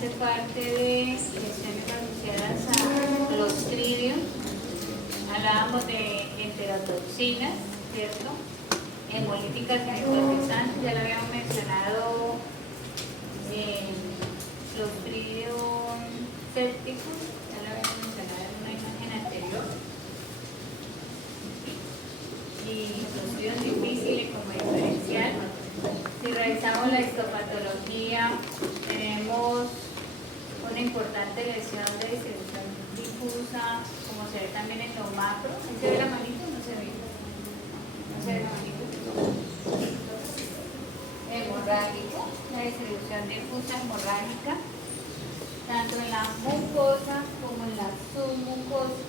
hace parte de lesiones asociadas a Clostridium. Hablábamos de enterotoxinas, ¿cierto? Hemolíticas y necrotizantes, ya lo habíamos mencionado, Clostridium septicus, ya lo habíamos mencionado en una imagen anterior. Y Clostridium difficile como diferencial. Si revisamos la histopatología, tenemos una importante lesión de distribución difusa, como se ve también en lo macro. ¿Ahí se ve la manito o no se ve? ¿No se ve la manito? Hemorrágico, la distribución difusa hemorrágica, tanto en la mucosa como en la submucosa.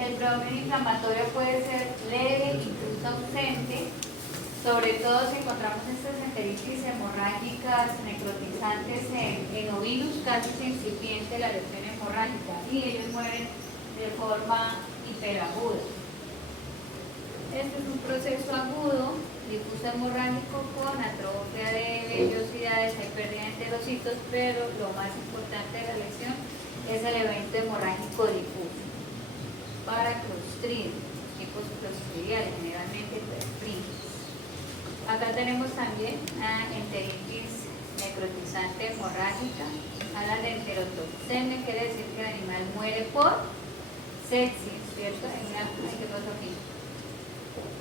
El predominio inflamatorio puede ser leve, incluso ausente, sobre todo si encontramos estas enteritis hemorrágicas necrotizantes en ovinos, casi incipiente la lesión hemorrágica, y ellos mueren de forma hiperaguda. Este es un proceso agudo, difuso hemorrágico con atrofia de vellosidades, hay pérdida de enterocitos, pero lo más importante de la lesión es el evento hemorrágico difuso. Para Clostridium, tipos clostridiales, generalmente perfringes. Acá tenemos también una enteritis necrotizante hemorrágica. Hablan de enterotoxemia, quiere decir que el animal muere por sepsis, ¿cierto? ¿Qué pasó aquí?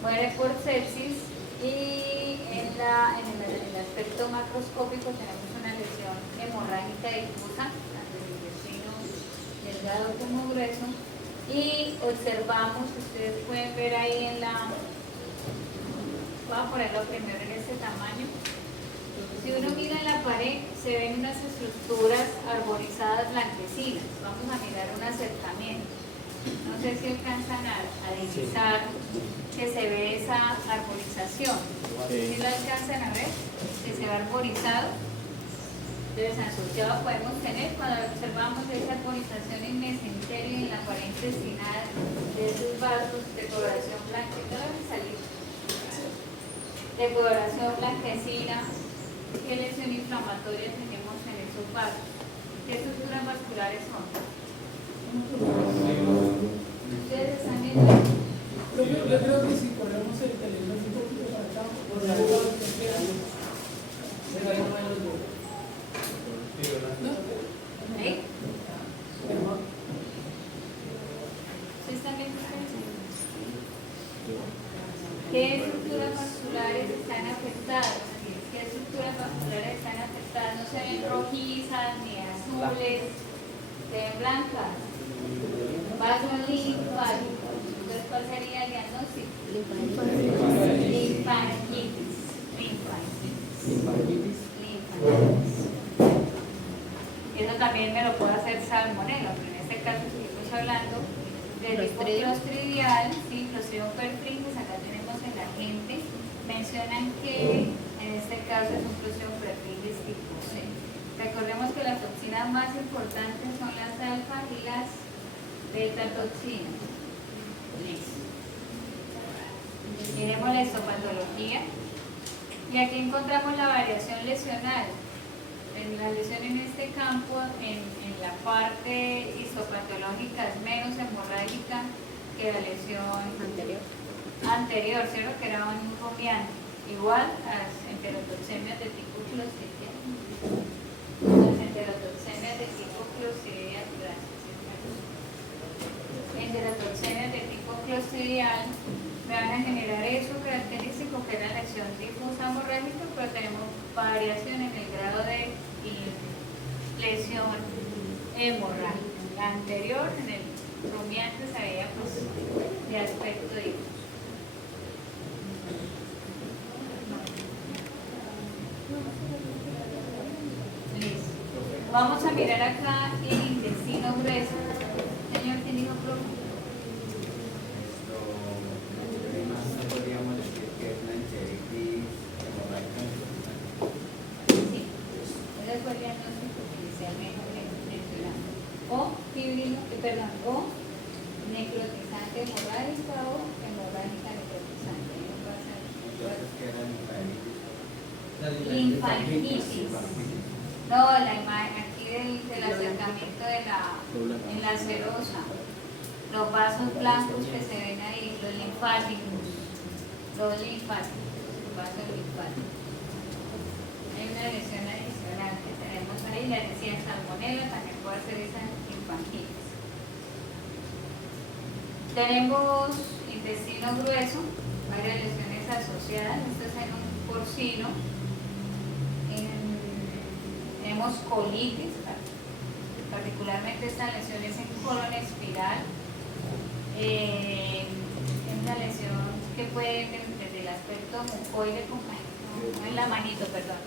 Muere por sepsis, y en el aspecto macroscópico tenemos una lesión hemorrágica difusa, tanto del intestino delgado como grueso, y observamos, ustedes pueden ver ahí en la... Voy a ponerlo primero en este tamaño. Si uno mira en la pared, se ven unas estructuras arborizadas blanquecinas. Vamos a mirar un acercamiento. No sé si alcanzan a divisar que se ve esa arborización. ¿Sí lo alcanzan a ver? Que se ve arborizado. Entonces, asociado podemos tener, cuando observamos esa arborización en mesenterio y en la pared intestinal de esos vasos de coloración blanca, ¿qué van a salir? De coloración blanquecina, ¿qué lesión inflamatoria tenemos en esos vasos? ¿Qué estructuras vasculares son? ¿Ustedes están viendo? Yo creo que si corremos el teléfono un poquito para acá, por la lado que queda, se va a ir mal los dos. ¿No? ¿Sí? ¿Sí están viendo ustedes? ¿Qué estructuras vasculares están afectadas? ¿Qué estructuras vasculares están afectadas? No se ven rojizas ni azules, se ven blancas. Vasos linfáticos. Entonces, ¿cuál sería el diagnóstico? Linfangitis. Eso también me lo puede hacer salmonela, pero en este caso estamos hablando de tipo clostridial, sí, Clostridium perfringens. Acá tenemos en la gente, mencionan que en este caso es un Clostridium perfringens tipo C. Recordemos que las toxinas más importantes son las alfa y las beta toxinas. Listo. Miremos la histopatología. Y aquí encontramos la variación lesional. La lesión en este campo, en la parte histopatológica, es menos hemorrágica que la lesión anterior, ¿cierto? Que era un rumiante. Igual las enterotoxemias de tipo clostridial. Las enterotoxemias de tipo clostridial, gracias. Enterotoxemias de tipo clostridial me van a generar eso característico que es la lesión difusa hemorrágica, pero tenemos variación en el grado de lesión hemorrágica. La anterior, en el rumiante, se veía pues de aspecto difuso. Listo. Vamos a mirar acá el intestino grueso. Señor, ¿quién dijo profe? O necrotizante hemorrágica o hemorrágica necrotizante. Linfangitis. No, la imagen aquí del acercamiento en la serosa. Los vasos blancos que se ven ahí, los linfáticos, los vasos linfáticos. Hay una lesión adicional que tenemos ahí, la decía salmonela, también puede ser esa linfangitis. Tenemos intestino grueso, varias lesiones asociadas, esto es en un porcino. Tenemos colitis, particularmente estas lesiones en colon espiral. Es una lesión que puede desde el aspecto mucoide, no en la manito, perdón,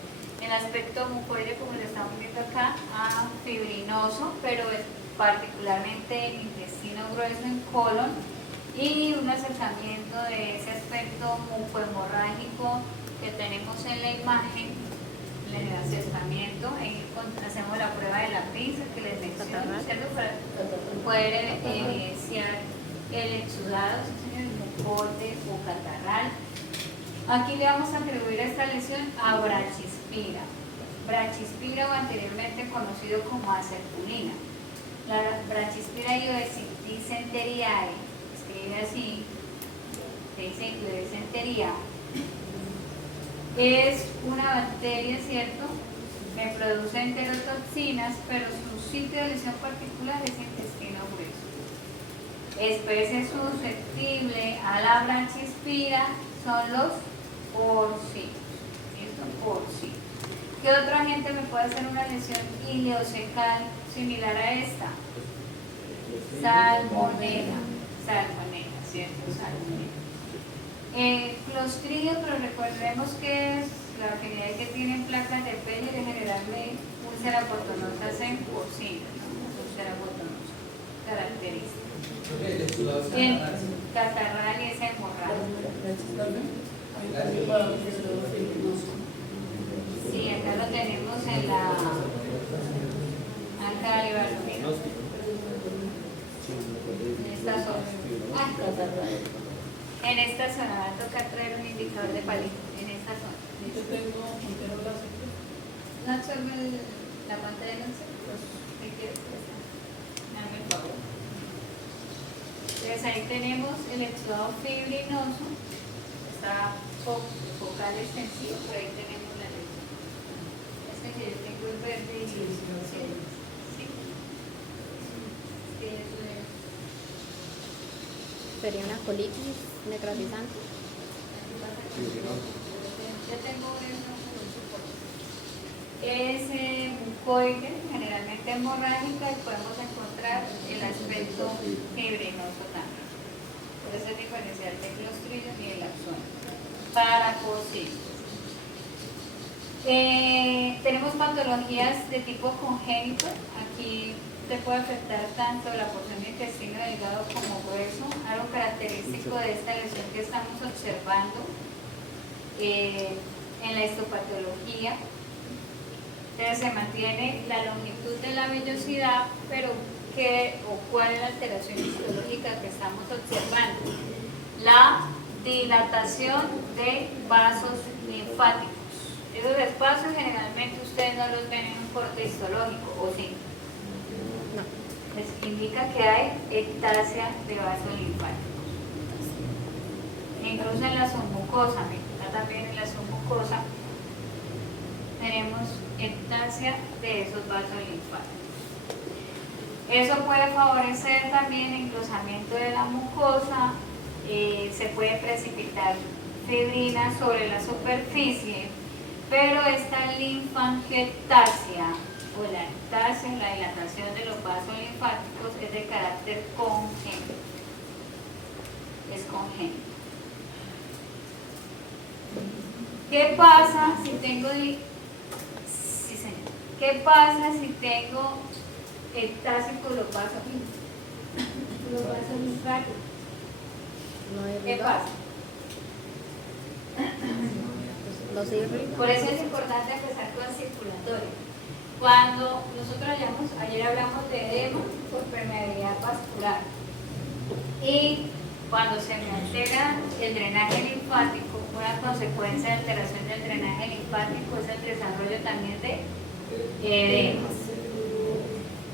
en el aspecto mucoide como lo estamos viendo acá, a fibrinoso, pero es particularmente en intestino grueso, en colon, y un acercamiento de ese aspecto mucohemorrágico que tenemos en la imagen, en el acercamiento, hacemos la prueba de la pinza que les menciono, ¿cierto? Para poder evidenciar el exudado, el mucote o catarral. Aquí le vamos a atribuir a esta lesión a Brachyspira. Brachyspira, o anteriormente conocido como acerculina. La Brachyspira iodecenteriae, escribe así, se dice iodecenteriae. Es una bacteria, ¿cierto?, que produce enterotoxinas, pero su sitio de lesión particular es intestino grueso. Especie susceptible a la Brachyspira son los porcinos. ¿Listo? Porcinos. ¿Qué otro agente me puede hacer una lesión ileocecal similar a esta? Salmonella, ¿cierto? Salmonella. Clostridio, pero recordemos que es la bacteria que tienen placas de pelo y de generarme úlcera botonosa en porcino, ¿no? Úlcera botonosa, característica. En catarral y esa hemorragia. Sí, acá lo tenemos en la. Acá le va a subir. En esta zona. En esta zona va a tocar traer un indicador de palito. En esta zona. Yo tengo entero láser. ¿No absorbe la pantalla? No sé. ¿Qué quieres prestar? Dame el favor. Entonces ahí tenemos el exudado fibrinoso. Está focal extensivo, pero ahí tenemos la lesión. Este que yo tengo el verde y el sí. Eso es. ¿Sería una colitis necrotizante? Yo tengo eso. Es mucoide, generalmente hemorrágica, y podemos encontrar el aspecto fibrinoso también. Por eso es diferencial de Clostridium y el axón. Para porcinos. Tenemos patologías de tipo congénito. Aquí se puede afectar tanto la porción de intestino delgado como grueso. Algo característico de esta lesión que estamos observando en la histopatología. Entonces se mantiene la longitud de la vellosidad, pero ¿cuál es la alteración histológica que estamos observando? La dilatación de vasos linfáticos. Esos espacios generalmente ustedes no los ven en un corte histológico, ¿o sí? No. Les indica que hay ectasia de vasos linfáticos. Incluso en la submucosa, acá también en la submucosa tenemos ectasia de esos vasos linfáticos. Eso puede favorecer también el engrosamiento de la mucosa, se puede precipitar fibrina sobre la superficie, pero esta linfangiectasia o la ectasia, la dilatación de los vasos linfáticos, es de carácter congénito. Es congénito. ¿Qué pasa si tengo ¿Qué pasa si tengo ectasia por los vasos linfáticos? ¿Qué pasa? Por eso es importante empezar con circulatorio. Cuando nosotros ayer hablamos de edema por permeabilidad vascular, y cuando se me altera el drenaje linfático, una consecuencia de alteración del drenaje linfático es el desarrollo también de edemas.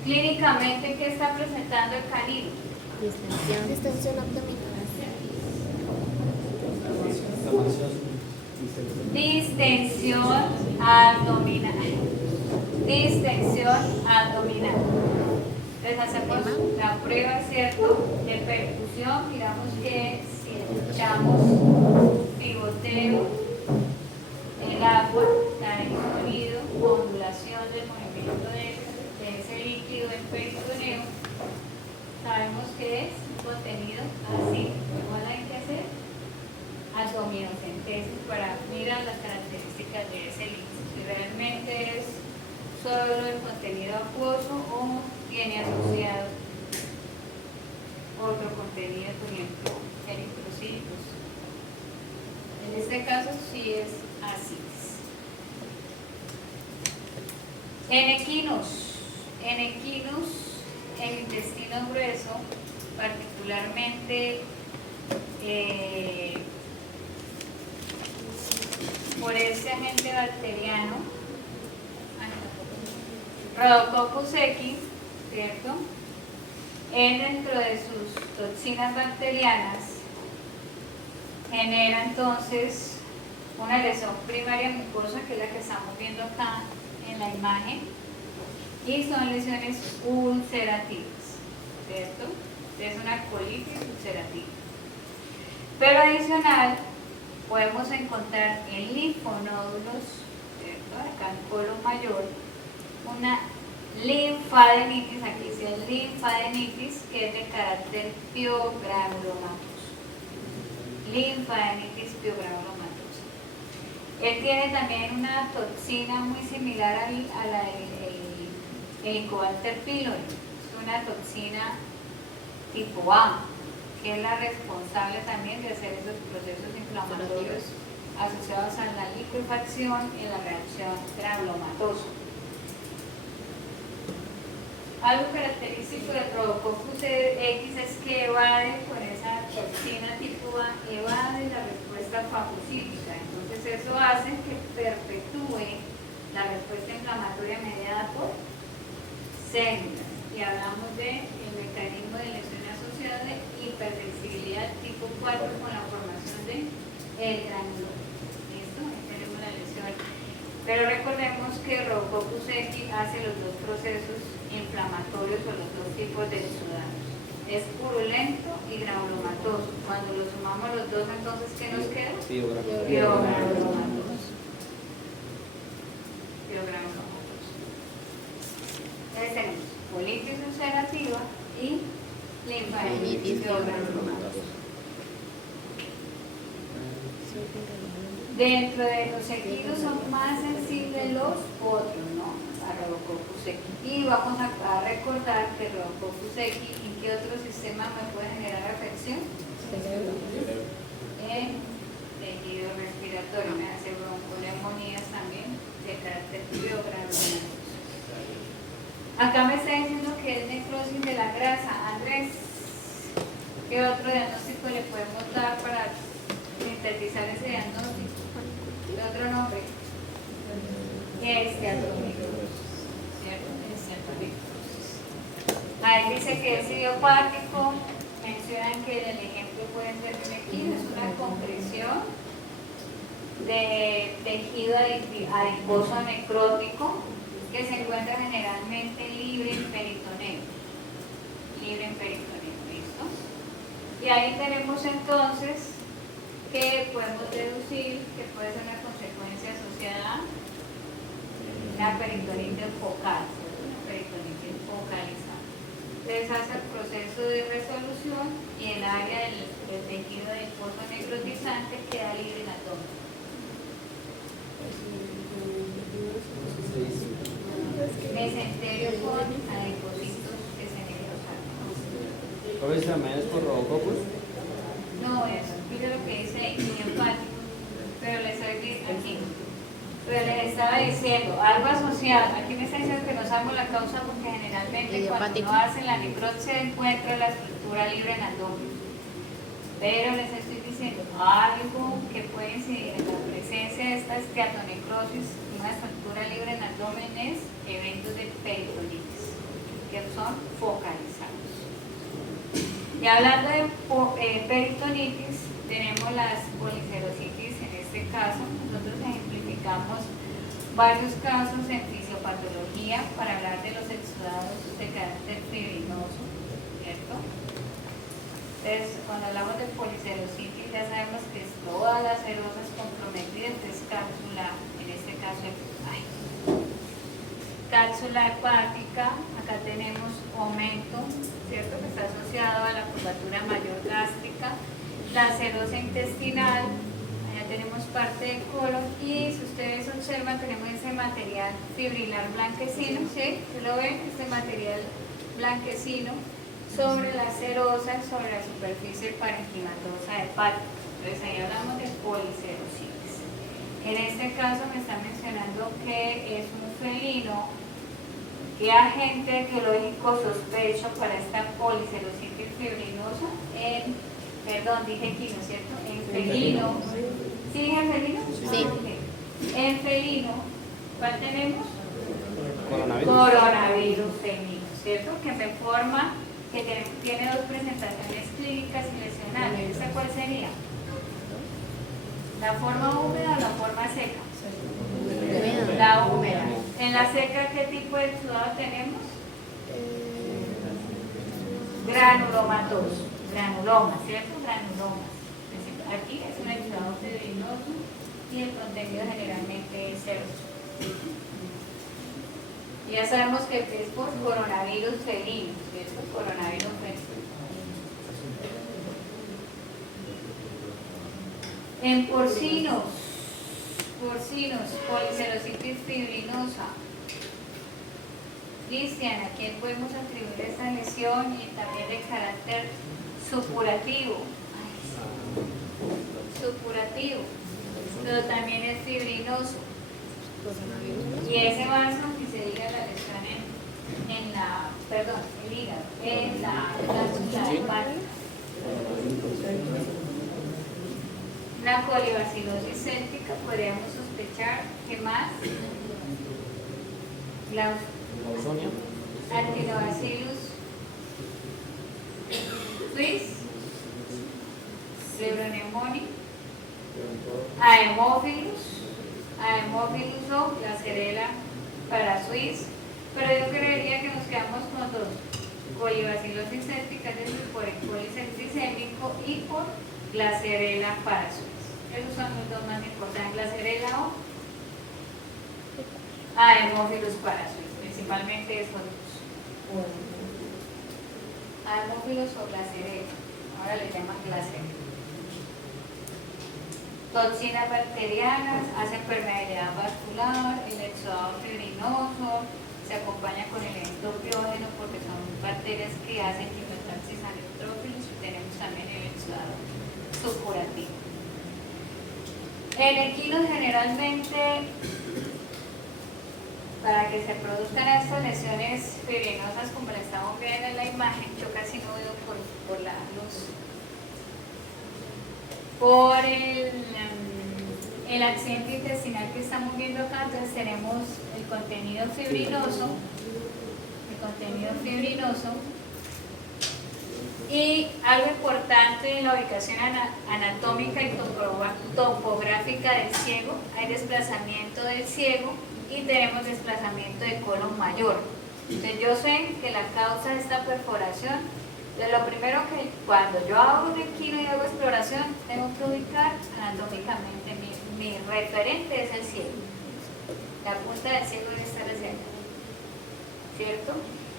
Clínicamente, ¿qué está presentando el canino? Distensión. Distensión abdominal. Distensión abdominal. Distensión abdominal. Entonces hacemos la prueba, ¿cierto? De percusión. Miramos que si escuchamos pivoteo, el agua, hay sonido, ondulación del movimiento de ese líquido en peritoneo, sabemos que es un contenido así. Igual hay que hacer abdominocentesis para mirar las características de ese líquido, si realmente es solo el contenido acuoso o tiene asociado otro contenido, por ejemplo, eritrocitos. En este caso sí es así. En equinos, el intestino grueso, particularmente por este agente bacteriano, Rhodococcus equi, ¿cierto? Él, dentro de sus toxinas bacterianas, genera entonces una lesión primaria mucosa, que es la que estamos viendo acá en la imagen, y son lesiones ulcerativas, ¿cierto? Es una colitis ulcerativa. Pero adicional, podemos encontrar en linfonódulos, ¿cierto? Acá en colon mayor, una linfadenitis, aquí sí es linfadenitis, que es de carácter piogranulomatoso. Linfadenitis piogranulomatosa. Él tiene también una toxina muy similar a la del Helicobacter pylori, es una toxina tipo A, que es la responsable también de hacer esos procesos inflamatorios asociados a la liquefacción y la reacción granulomatosa. Algo característico del Rhodococcus X es que evade con esa toxina tipo A, evade la respuesta fagocítica. Entonces eso hace que perpetúe la respuesta inflamatoria mediada por células. Y hablamos del mecanismo de lesión asociada de hipersensibilidad tipo 4 con la formación de el granulo. ¿Listo? Ahí tenemos la lesión. Pero recordemos que Rhodococcus X hace los dos procesos inflamatorios o los dos tipos de exudados. Es purulento y granulomatoso. Cuando lo sumamos los dos, entonces, ¿qué nos queda? Piogranulomatoso. Piogranulomatoso. Entonces tenemos colitis ulcerativa y linfadenitis piogranulomatosa. Dentro de los equinos son más sensibles los otros, ¿no? A Rhodococcus equi. Y vamos a recordar que Rhodococcus equi, ¿en qué otro sistema me puede generar afección? En tejido respiratorio, me hace bronconeumonías también de carácter piogranulomatoso. Acá me está diciendo que es necrosis de la grasa. Andrés, ¿qué otro diagnóstico le podemos dar para sintetizar ese diagnóstico? ¿Qué otro nombre? Esteatocnecrosis, ¿cierto? Esteatocnecrosis. Ahí dice que es idiopático. Mencionan que el ejemplo puede ser de un equino, es una compresión de tejido adiposo necrótico que se encuentra generalmente libre en peritoneo. Libre en peritoneo, ¿listo? Y ahí tenemos entonces que podemos deducir que puede ser una consecuencia asociada a una peritonitis focal, ¿cierto? Una peritonitis focalizada. Entonces hace el proceso de resolución y el área del tejido adiposo necrotizante queda libre en abdomen. Mesenterio con adipocitos que se necrosan. ¿Cuál es la es por Rhodococcus? No, es, mire lo que dice idiopático, pero les estoy aquí. Pero les estaba diciendo, algo asociado, aquí me está diciendo que no sabemos la causa porque generalmente cuando no hacen la necrosis se encuentra la estructura libre en abdomen. Pero les estoy diciendo algo que puede incidir en la presencia de esta esteatonecrosis, una estructura libre en abdomen, es eventos de peritonitis, que que son focalizados. Y hablando de peritonitis, tenemos las policerositis. En este caso, nosotros ejemplificamos varios casos en fisiopatología para hablar de los exudados de carácter fibrinoso, ¿cierto? Entonces, cuando hablamos de policerositis, ya sabemos que es todas las serosas comprometidas, es cápsula, en este caso, cápsula hepática. Acá tenemos aumento, ¿cierto? Que está asociado a la curvatura mayor gástrica, la serosa intestinal, allá tenemos parte del colon, y si ustedes observan, tenemos ese material fibrilar blanquecino, ¿sí? ¿Se lo ven? Este material blanquecino sobre la serosa, sobre la superficie parenquimatosa hepática. Entonces ahí hablamos de policerositis. En este caso me está mencionando que es un felino. ¿Qué agente etiológico sospecho para esta policerositis fibrinosa? Dije equino, ¿cierto? En felino. ¿Sí dije felino? Sí. Ok. En felino, ¿cuál tenemos? Coronavirus. Coronavirus felino, ¿cierto? Que se forma, que tiene dos presentaciones clínicas y lesionales. ¿Esta cuál sería? ¿La forma húmeda o la forma seca? La húmeda. En la seca, ¿qué tipo de exudado tenemos? Granulomatoso. Granulomas, ¿cierto? Granulomas. Aquí es un exudado fibrinoso y el contenido generalmente es seroso. Ya sabemos que es por coronavirus felino, ¿cierto? Coronavirus felino. En porcinos, policerositis fibrinosa. Cristian, ¿a quién podemos atribuir esta lesión y también de carácter supurativo? Supurativo, pero también es fibrinoso. Y ese vaso que se diga la lesión el hígado, en la cápsula hepática. La colibacilosis céltica, podríamos sospechar que más Lawsonia. Actinobacillus suis, Pleuropneumoniae, Haemophilus o Glasserella parasuis, pero yo creería que nos quedamos con dos: colibacilosis céltica, es decir, por el colicel sistémico, y por Glasserella parasuis. Esos son los dos más importantes: Glasserella o Haemophilus parasuis, principalmente esos dos. Haemophilus o Glasserella, ahora le llaman Glasserella. Toxinas bacterianas, hacen permeabilidad vascular, el exudado fibrinoso, se acompaña con el endopiógeno porque son bacterias que hacen quimiotaxis a neutrófilos, y tenemos también el exudado supurativo. En equinos, generalmente, para que se produzcan estas lesiones fibrinosas como la estamos viendo en la imagen, yo casi no veo por la luz. Por el accidente intestinal que estamos viendo acá, entonces tenemos el contenido fibrinoso, y algo importante en la ubicación anatómica y topográfica del ciego: hay desplazamiento del ciego y tenemos desplazamiento de colon mayor. Entonces yo sé que la causa de esta perforación, de lo primero que cuando yo hago un equino y hago exploración, tengo que ubicar anatómicamente mi referente es el ciego. La punta del ciego debe estar hacia acá, ¿cierto?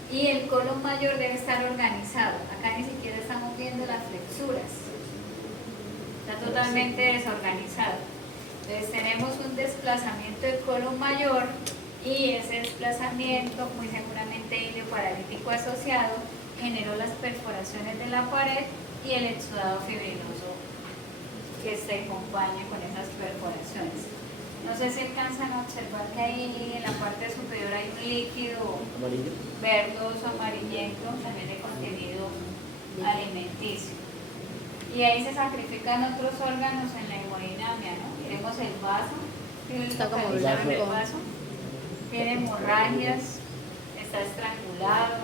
Y el colon mayor debe estar organizado. Acá ni siquiera estamos viendo las flexuras, está totalmente desorganizado. Entonces tenemos un desplazamiento del colon mayor, y ese desplazamiento, muy seguramente ilioparalítico asociado, generó las perforaciones de la pared y el exudado fibrinoso que se acompaña con esas perforaciones. No sé si alcanzan a observar que ahí en la parte superior hay un líquido Amarillo. verdoso, amarillento, también de contenido alimenticio. Y ahí se sacrifican otros órganos en la hemodinamia, ¿no? Tenemos el vaso, Está como localizado en el blanco. vaso, tiene hemorragias, está estrangulado,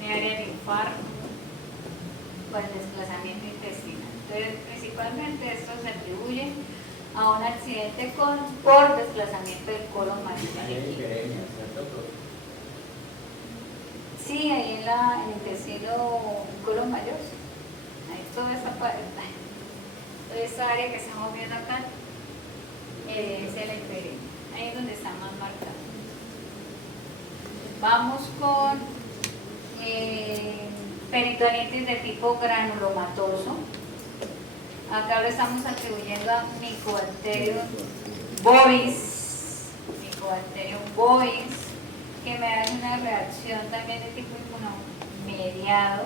tiene área de infarto, o el desplazamiento intestinal. Entonces, principalmente esto se atribuye a un accidente por desplazamiento del colon mayor. Sí, ahí en el intestino colon mayor, ahí toda esa parte, toda esa área que estamos viendo acá es el epidemia, ahí es donde está más marcado. Vamos con peritonitis de tipo granulomatoso. Acá lo estamos atribuyendo a Mycobacterium bovis, que me da una reacción también de tipo inmunomediado,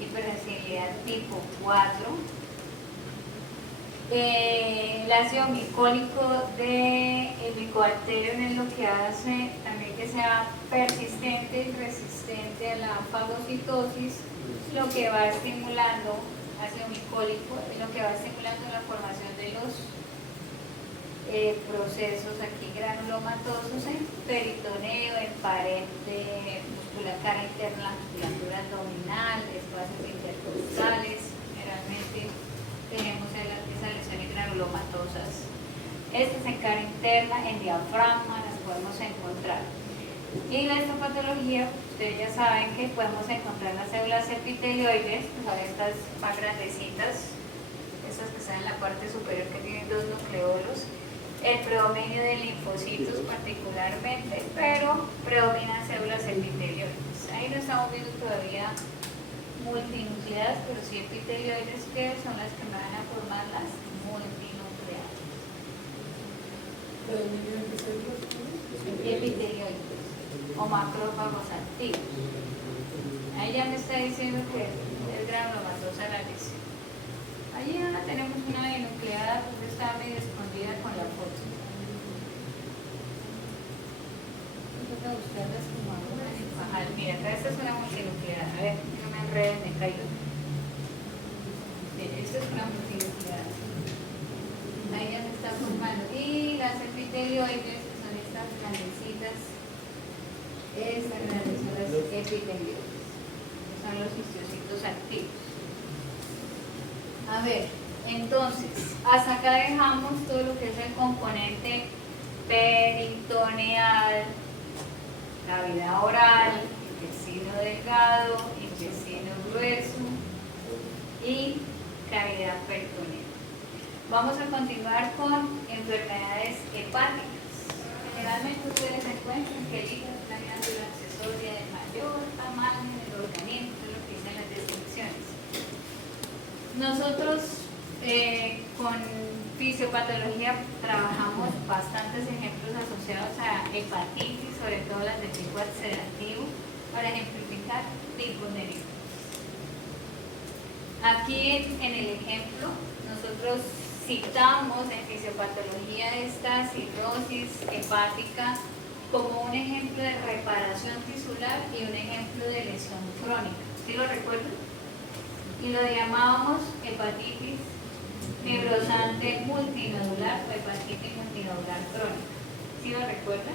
hipersensibilidad tipo 4. El ácido micólico del Mycobacterium es lo que hace también que sea persistente y resistente a la fagocitosis, lo que va estimulando, ácido micólico, es lo que va estimulando la formación de los procesos aquí granulomatosos en peritoneo, en pared de cara interna, la musculatura abdominal, espacios intercostales. Generalmente tenemos esas lesiones granulomatosas. Estas en cara interna, en diafragma, las podemos encontrar. Y la histopatología, ustedes ya saben que podemos encontrar las células epitelioides, pues ahora estas más grandecitas, estas que están en la parte superior que tienen 2 nucleolos, el predominio de linfocitos particularmente, pero predominan células epitelioides. Ahí no estamos viendo todavía multinucleadas, pero sí epitelioides, que son las que van a formar las multinucleadas. ¿Predominio de qué células? Epitelioides o macrófagos activos. Ahí ya me está diciendo que es granulomatosa la lesión. Allí ahora tenemos una binucleada, pues está medio escondida con la foto. Vamos a buscarlas como alguna en mira, acá esta es una multinucleada. A ver, no me enredes, me caigo. Esta es una multinucleada. Ahí ya se está formando. Y las epitelioides, que son estas grandecitas, estas grandes son las epitelioides. Son los histocitos activos. A ver, entonces, hasta acá dejamos todo lo que es el componente peritoneal, cavidad oral, intestino delgado, intestino grueso y cavidad peritoneal. Vamos a continuar con enfermedades hepáticas. Generalmente ustedes encuentran que el hígado es la glándula accesoria de mayor tamaño en el organismo, eso es lo que dicen las descripciones. Nosotros con fisiopatología trabajamos bastantes ejemplos asociados a hepatitis, sobre todo las de tipo oxidativo, para ejemplificar tipos de necrosis. Aquí en el ejemplo nosotros citamos en fisiopatología esta cirrosis hepática como un ejemplo de reparación tisular y un ejemplo de lesión crónica. ¿Sí lo recuerdan? Y lo llamábamos hepatitis fibrosante multinodular o hepatitis multinodular crónica. ¿Sí lo recuerdan?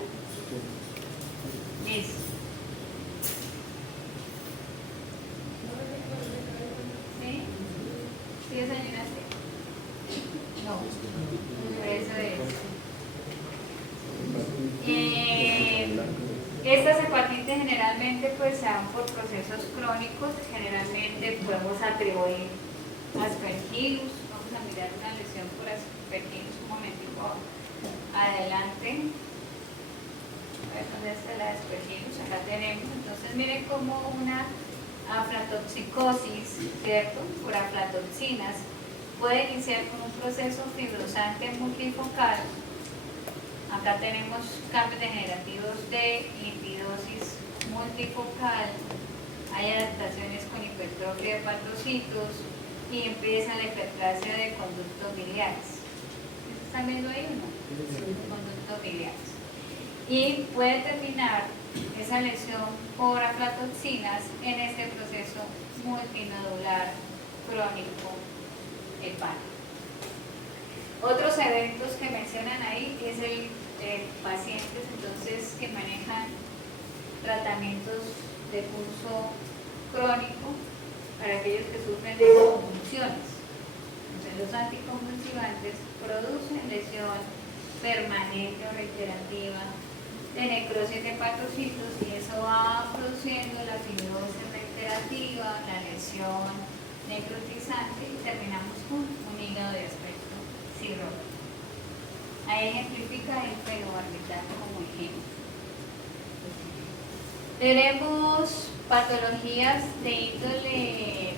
Listo. ¿Sí? ¿Sí desayunaste? No. Eso es. Estas hepatitis generalmente pues se dan por procesos crónicos, generalmente podemos atribuir aspergillus. Vamos a mirar una lesión por aspergillus un momentico adelante. A ver dónde está la aspergillus, acá tenemos. Entonces miren como una aflatoxicosis, ¿cierto? Por aflatoxinas puede iniciar con un proceso fibrosante multifocal. Acá tenemos cambios degenerativos de lipidosis multifocal, hay adaptaciones con hipertrofia de hepatocitos y empieza la hiperplasia de conductos biliares. ¿Están viendo ahí o no? Conductos biliares. Y puede terminar esa lesión por aflatoxinas en este proceso multinodular crónico hepático. Otros eventos que mencionan ahí es el pacientes entonces que manejan tratamientos de pulso crónico para aquellos que sufren de convulsiones. Entonces, los anticonvulsivantes producen lesión permanente o reiterativa de necrosis de hepatocitos y eso va produciendo la fibrosis reiterativa, la lesión necrotizante y terminamos con un hígado de aspecto cirrótico. Ahí ejemplifica el fenobarbital como ejemplo. Tenemos patologías de índole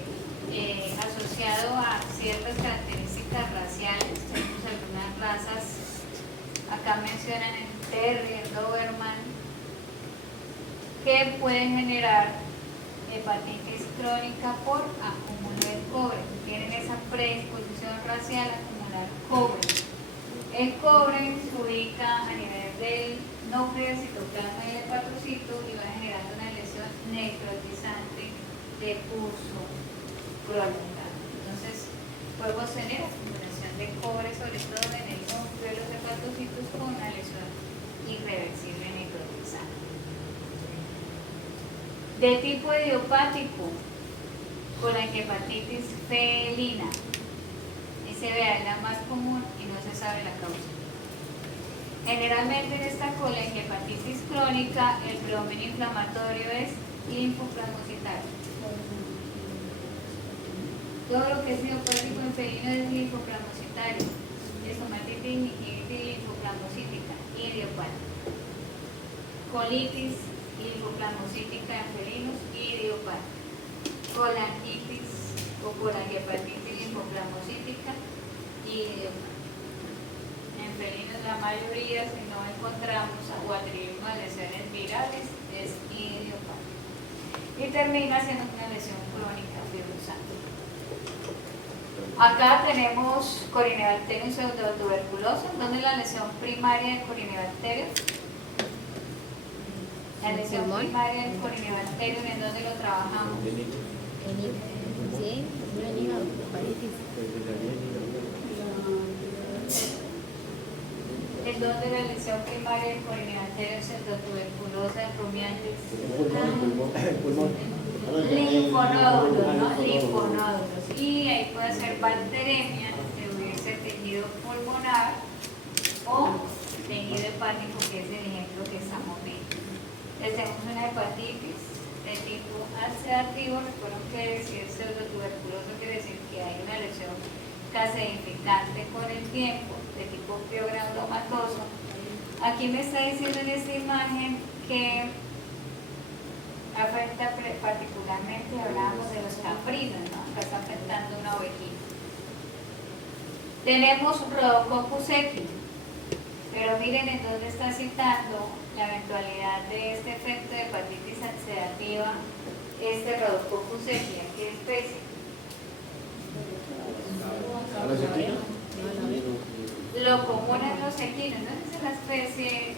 asociado a ciertas características raciales. Tenemos algunas razas, acá mencionan el Terrier, Doberman, que pueden generar hepatitis crónica por acúmulo de cobre. Tienen esa predisposición racial a acumular cobre. El cobre se ubica a nivel del núcleo del citoplasma y del hepatocito y va generando una lesión necrotizante de curso crónica. Entonces, podemos tener acumulación de cobre, sobre todo en el núcleo de los hepatocitos, con una lesión irreversible necrotizante. De tipo idiopático, con la hepatitis felina. SBA es la más común y no se sabe la causa. Generalmente en esta colenhepatitis crónica el predominio inflamatorio es linfoplasmocitario. Todo lo que es idiopático en felino es linfoplasmocitario. Estomatitis, gingivitis, linfoplasmocítica, idiopática. Colitis, linfoplasmocítica en felinos, idiopática. Colangitis o colangiopatitis linfoplasmocítica, idiopática. En felinos la mayoría, si no encontramos o atribuimos a lesiones virales, es idiopática. Y termina siendo una lesión crónica fibrosante. Acá tenemos Corynebacterium pseudotuberculosis, donde es la lesión primaria del Corynebacterium. La lesión primaria del Corynebacterium, ¿en dónde lo trabajamos? Sí, no he llegado, hepatitis. ¿En dónde la lesión primaria del Corynebacterium pseudotuberculosa rumiantes? Linfonódulos, ¿no? Linfonódulos. Y ahí puede ser bacteremia, de hubiese tejido pulmonar o tejido hepático, que es el ejemplo que estamos viendo. Entonces tenemos una hepatitis de tipo ulcerativo. Recuerden que si es pseudotuberculoso quiere decir que hay una lesión caseificante con el tiempo, de tipo fibrogranulomatoso. Aquí me está diciendo en esta imagen que afecta particularmente, hablamos de los caprinos, ¿no? Acá está afectando una ovejita. Tenemos Rhodococcus equine, pero miren en dónde está citando la eventualidad de este efecto de hepatitis ulcerativa, este Rhodococcus equine. ¿Qué especie? Lo común en los equinos, no es la especie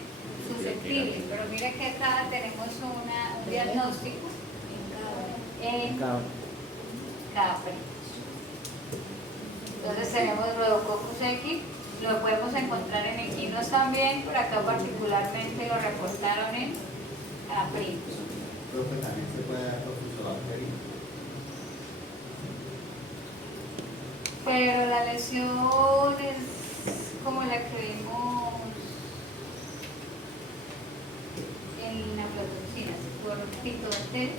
susceptible, pero mira que acá tenemos un diagnóstico en caprinos. Entonces tenemos Rhodococcus equine, lo podemos encontrar en equinos también, pero acá particularmente lo reportaron en caprinos. Creo que también se puede dar con fusobacteria. Pero la lesión es como la que vimos en la aflatoxina, por Phytobacterium.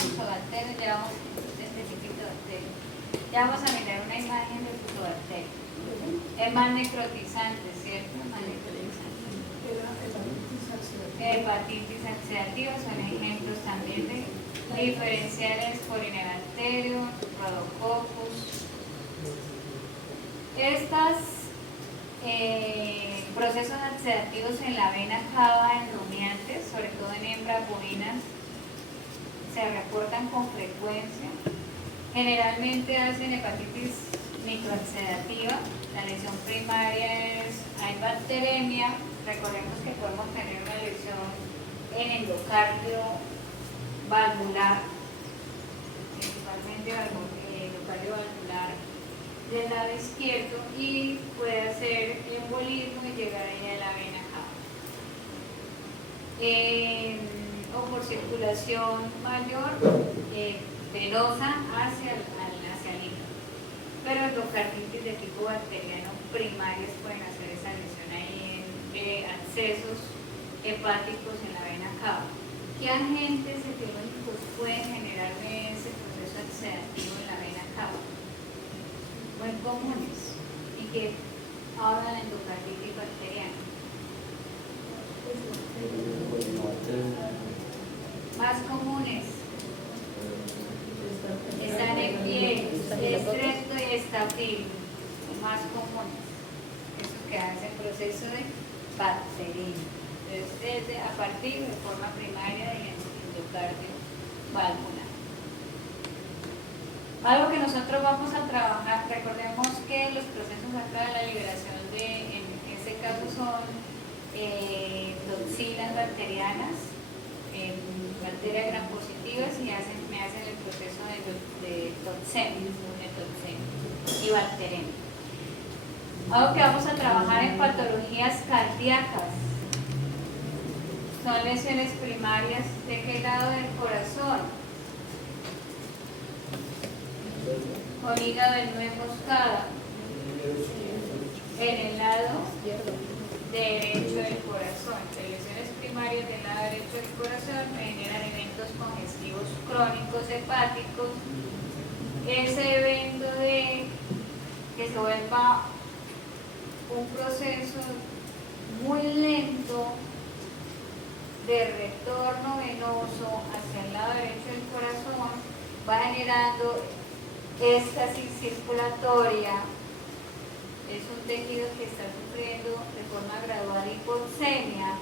Fusobacterium, ya vamos a este Phytobacterium. Ya vamos a mirar una imagen de Fusobacterium. Es más necrotizante, ¿cierto? Más necrotizante. Hepatitis ulcerativa son ejemplos también de diferenciales Corynebacterium, Rhodococcus. Estos procesos ulcerativos en la vena cava en rumiantes, sobre todo en hembras bovinas, se reportan con frecuencia. Generalmente hacen hepatitis microulcerativa. La lesión primaria es, hay bacteremia. Recordemos que podemos tener una lesión en endocardio valvular, principalmente endocardio valvular del lado izquierdo, y puede hacer embolismo y llegar ahí a la vena cava. o por circulación mayor venosa hacia el hígado. Pero endocarditis de tipo bacteriano primarias pueden hacer esa lesión ahí en accesos hepáticos en la vena cava. ¿Qué agentes etiológicos pueden generarme ese proceso oxidativo en la vena cava? Muy comunes y que hablan de endocarditis bacteriana. Más comunes están en piel, estrepto y estafilo, más comunes. Eso que hace el proceso de bacterina. Entonces, a partir de forma primaria de endocardio valvular. Algo que nosotros vamos a trabajar, recordemos que los procesos acá de la liberación en este caso son toxinas bacterianas, bacterias gram positivas y me hacen el proceso de toxemia y bacteremia. Algo que vamos a trabajar en patologías cardíacas son lesiones primarias. ¿De qué lado del corazón? Con hígado de nuez moscada. En el lado derecho del corazón. Las lesiones primarias del lado derecho del corazón generan eventos congestivos crónicos hepáticos. Ese evento de que se vuelva un proceso muy lento de retorno venoso hacia el lado derecho del corazón va generando éstasis circulatoria. Es un tejido que está sufriendo de forma gradual hipoxemia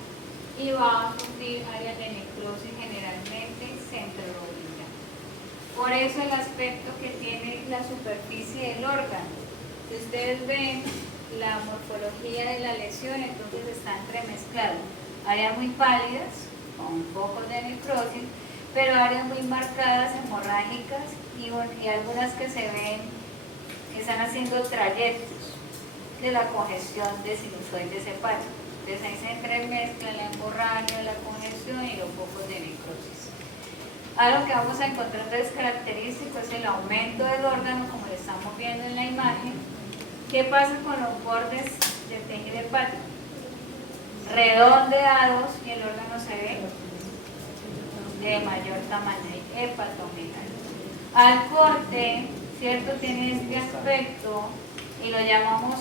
y va a sufrir áreas de necrosis generalmente centrolobulbar. Por eso el aspecto que tiene la superficie del órgano. Si ustedes ven la morfología de la lesión, entonces está entremezclado. Áreas muy pálidas, con focos de necrosis, pero áreas muy marcadas, hemorrágicas y algunas que se ven que están haciendo trayectos de la congestión de sinusoides hepáticos. Entonces ahí se entremezcla la hemorragia, la congestión y los focos de necrosis. Algo que vamos a encontrar es característico es el aumento del órgano, como lo estamos viendo en la imagen. ¿Qué pasa con los bordes del tejido hepático? Redondeados y el órgano se ve de mayor tamaño, hepatomegalia. Al corte, ¿cierto? Tiene este aspecto y lo llamamos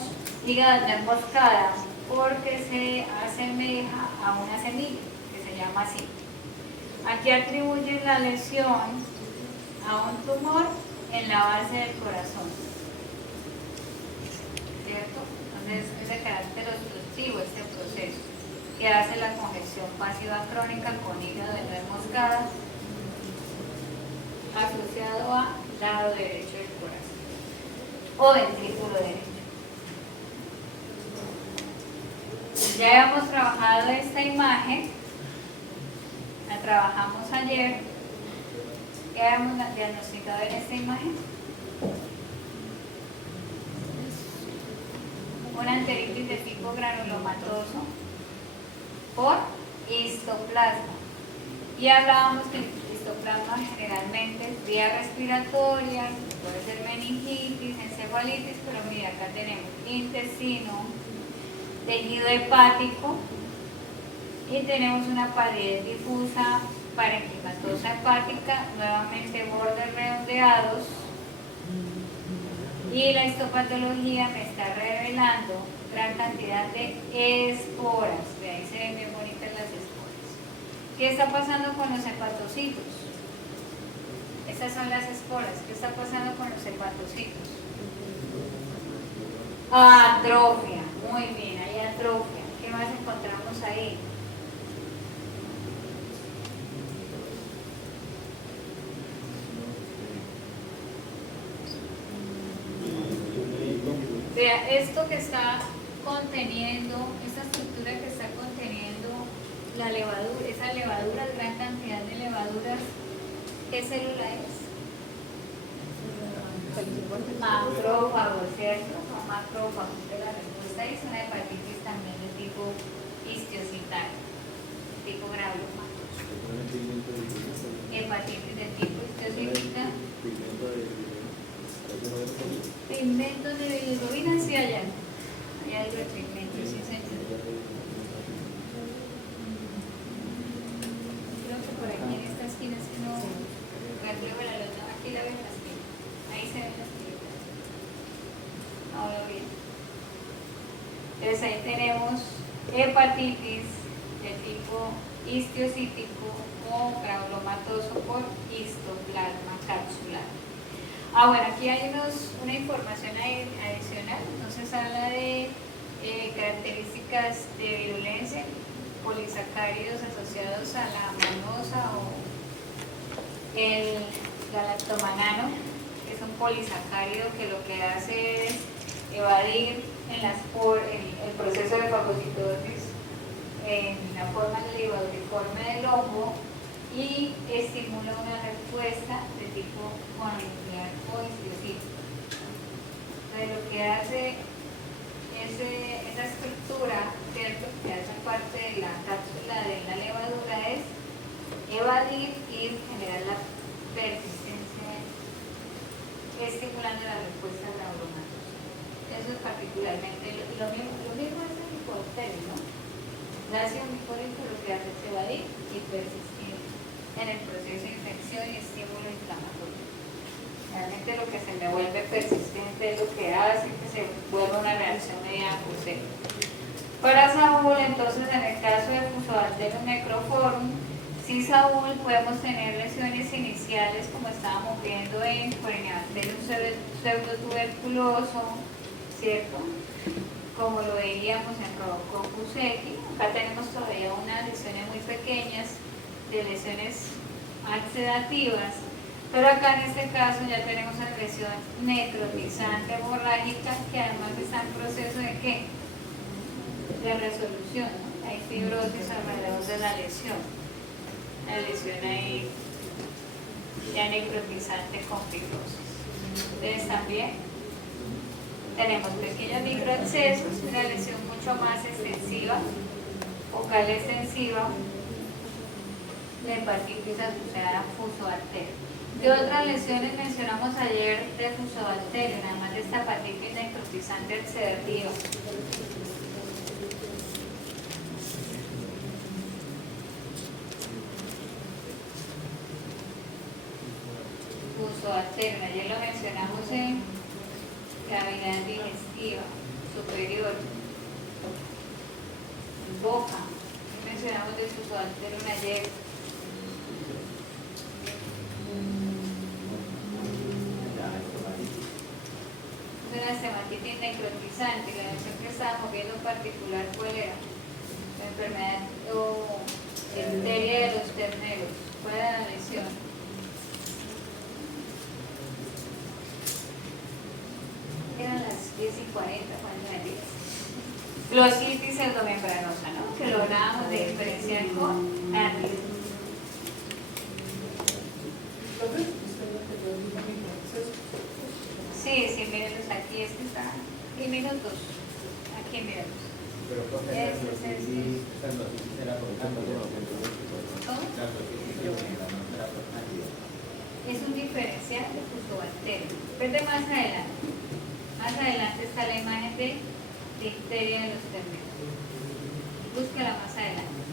hígado de moscada porque se asemeja a una semilla que se llama así. Aquí atribuyen la lesión a un tumor en la base del corazón, ¿cierto? Entonces es de carácter obstructivo este proceso que hace la congestión pasiva crónica con hígado de nuez moscada asociado al lado derecho del corazón o ventrículo derecho. Ya hemos trabajado esta imagen, la trabajamos ayer. ¿Qué habíamos diagnosticado en esta imagen? Una enteritis de tipo granulomatoso por histoplasma. Y hablábamos que el histoplasma generalmente es vía respiratoria, puede ser meningitis, encefalitis, pero mira, acá tenemos intestino, tejido hepático y tenemos una palidez difusa parenquimatosa hepática, nuevamente bordes redondeados, y la histopatología me está revelando gran cantidad de esporas. De ahí se ven bien bonitas las esporas. ¿Qué está pasando con los hepatocitos? Estas son las esporas. ¿Qué está pasando con los hepatocitos? Atrofia. Muy bien, hay atrofia. ¿Qué más encontramos ahí? Vea, esto que está conteniendo, esta estructura que está conteniendo la levadura, esa levadura, gran cantidad de levaduras, ¿qué célula es? Macrófago, ¿cierto? Son macrófagos. La respuesta es una hepatitis también de tipo histiocytaria, tipo grado retroalimentos de bilirrubina, sí allá. Allá hay retroalimentos, sí señor. Creo que por aquí en esta esquina es que no reflejo la luz, no, aquí la ven las esquina. Ahí se ven las esquinas. Ahora bien. Entonces ahí tenemos hepatitis de tipo histiocítico o granulomatoso por histoplasma capsular. Bueno, aquí hay una información adicional, entonces habla de características de virulencia, polisacáridos asociados a la manosa o el galactomanano, que es un polisacárido que lo que hace es evadir el proceso de fagocitosis en la forma levaduliforme del hongo y estimula una respuesta de tipo mononuclear o histiocítico. Entonces lo que hace esa estructura, ¿cierto?, que hace parte de la cápsula de la levadura es evadir y generar la persistencia, estimulando la respuesta granulomática. Eso es particularmente lo mismo es el micobacterio, ¿no? El ácido micólico lo que hace es evadir y persistir en el proceso de infección y estímulo inflamatorio. Realmente lo que se me vuelve persistente es lo que hace que se vuelva una reacción mediada por C. Para Saúl, entonces, en el caso de Fusobacterium necrophorum, si Saúl podemos tener lesiones iniciales, como estábamos viendo en Corynebacterium pseudotuberculoso, ¿cierto? Como lo veíamos en Rhodococcus equi. Acá tenemos todavía unas lesiones muy pequeñas de lesiones oxidativas, pero acá en este caso ya tenemos una lesión necrotizante hemorrágica que además está en proceso de ¿qué? De resolución, ¿no? Hay fibrosis alrededor de la lesión ahí ya necrotizante con fibrosis. Entonces también tenemos pequeños microabscesos, una lesión mucho más extensiva, focal extensiva, la hepatitis asociada a Fusobacterium. ¿Qué otras lesiones mencionamos ayer de Fusobacterium, además de esta hepatitis necrotizante exudativa? Fusobacterium, ayer lo mencionamos en cavidad digestiva superior, boca. Mencionamos de Fusobacterium ayer. Es una estomatitis necrotizante. La lesión que estábamos viendo en particular, ¿cuál era? La enfermedad o difteria de los terneros. ¿Cuál era la lesión? Eran las 10:40 cuando era 10. Glositis pseudomembranosa, ¿no? Que lo hablábamos de diferenciar con antes. Sí, mírenlos aquí, es que está diminutos. Aquí mírenlos. Pero profe, la glotitis era por cáncer. ¿Cómo? La glotitis era por cáncer. Es un diferencial de Fusobacterium. Vete más adelante. Más adelante está la imagen de difteria de los terneros. Búscala más adelante.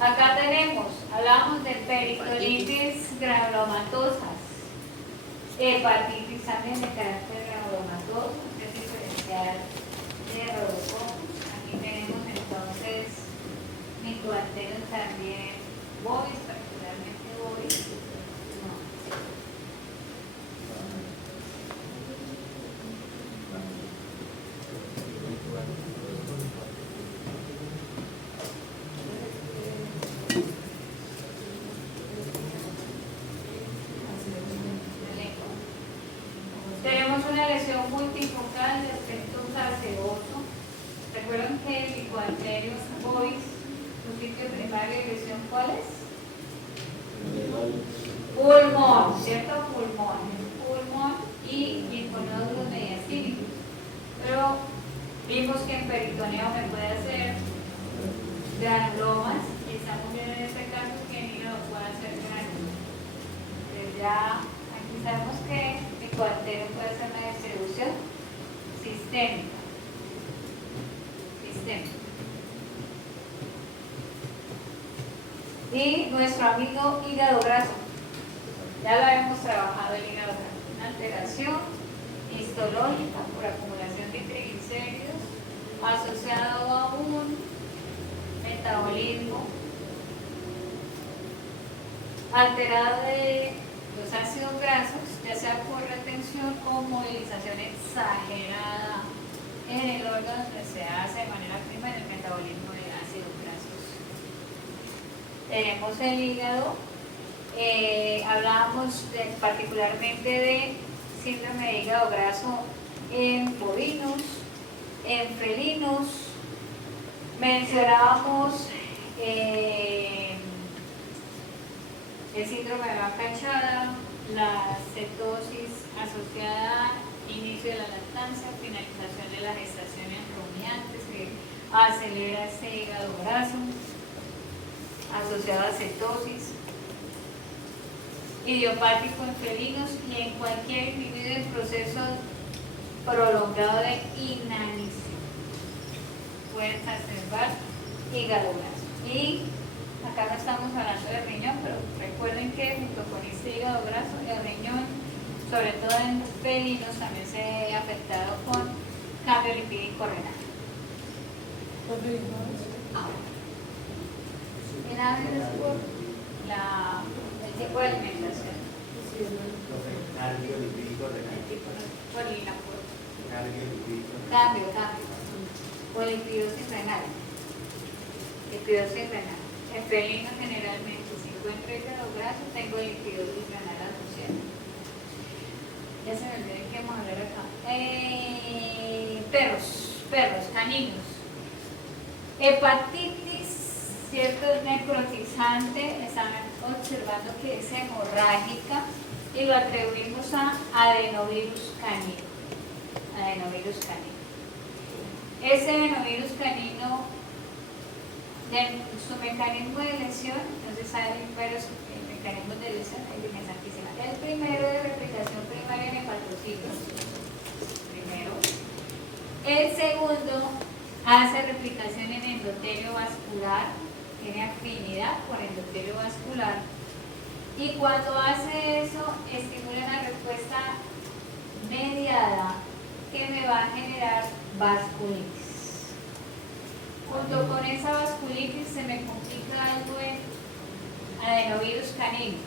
Acá tenemos, hablábamos de peritonitis granulomatosas, hepatitis también de carácter granulomatoso, es diferencial de Rhodococcus. Aquí tenemos entonces Mycobacterium también, bovis, particularmente bovis. Tenemos una lesión multifocal de aspecto carceroso. ¿Recuerdan que el Mycobacterium bovis, su sitio primario de lesión, cuál es? Pulmón, ¿cierto? Pulmón y linfonódulos mediastínicos. Pero vimos que en peritoneo me puede hacer granulomas y estamos viendo en este caso que en hígado puede hacer granulomas. Entonces ya aquí sabemos que bacterio puede ser una distribución sistémica. Y nuestro amigo hígado graso, ya lo habíamos trabajado el hígado graso, una alteración histológica por acumulación de triglicéridos asociado a un metabolismo alterado de los ácidos grasos, ya sea por retención o movilización exagerada en el órgano donde se hace de manera primaria el metabolismo de ácidos grasos. Tenemos el hígado, hablábamos particularmente de síndrome de hígado graso en bovinos, en felinos, mencionábamos el síndrome de vaca echada, la cetosis asociada a inicio de la lactancia, finalización de la gestación en rumiantes que acelera ese hígado graso, asociado a cetosis, idiopático en felinos y en cualquier individuo en proceso prolongado de inanición. Pueden exacerbar hígado graso. Y acá no estamos hablando de riñón, pero recuerden que junto con este hígado graso, el riñón, sobre todo en felinos, también se ve afectado con cambio lipídico renal. En aves por el tipo de alimentación. Cambio lipídico renal. Cambio. O lipidosis renal. En felinos generalmente, si encuentro hígado graso, tengo lipidosis renal asociada. Ya se me olvidó que vamos a hablar acá. Perros, caninos. Hepatitis, cierto, necrotizante, están observando que es hemorrágica y lo atribuimos a adenovirus canino. Ese adenovirus canino, su mecanismo de lesión, entonces hay varios mecanismos de lesión, hay Virgen Santísima. El primero de replicación primaria en hepatocitos. El segundo hace replicación en endotelio vascular, tiene afinidad por endotelio vascular, y cuando hace eso estimula una respuesta mediada que me va a generar vasculitis. Junto con esa vasculitis se me complica algo en adenovirus canino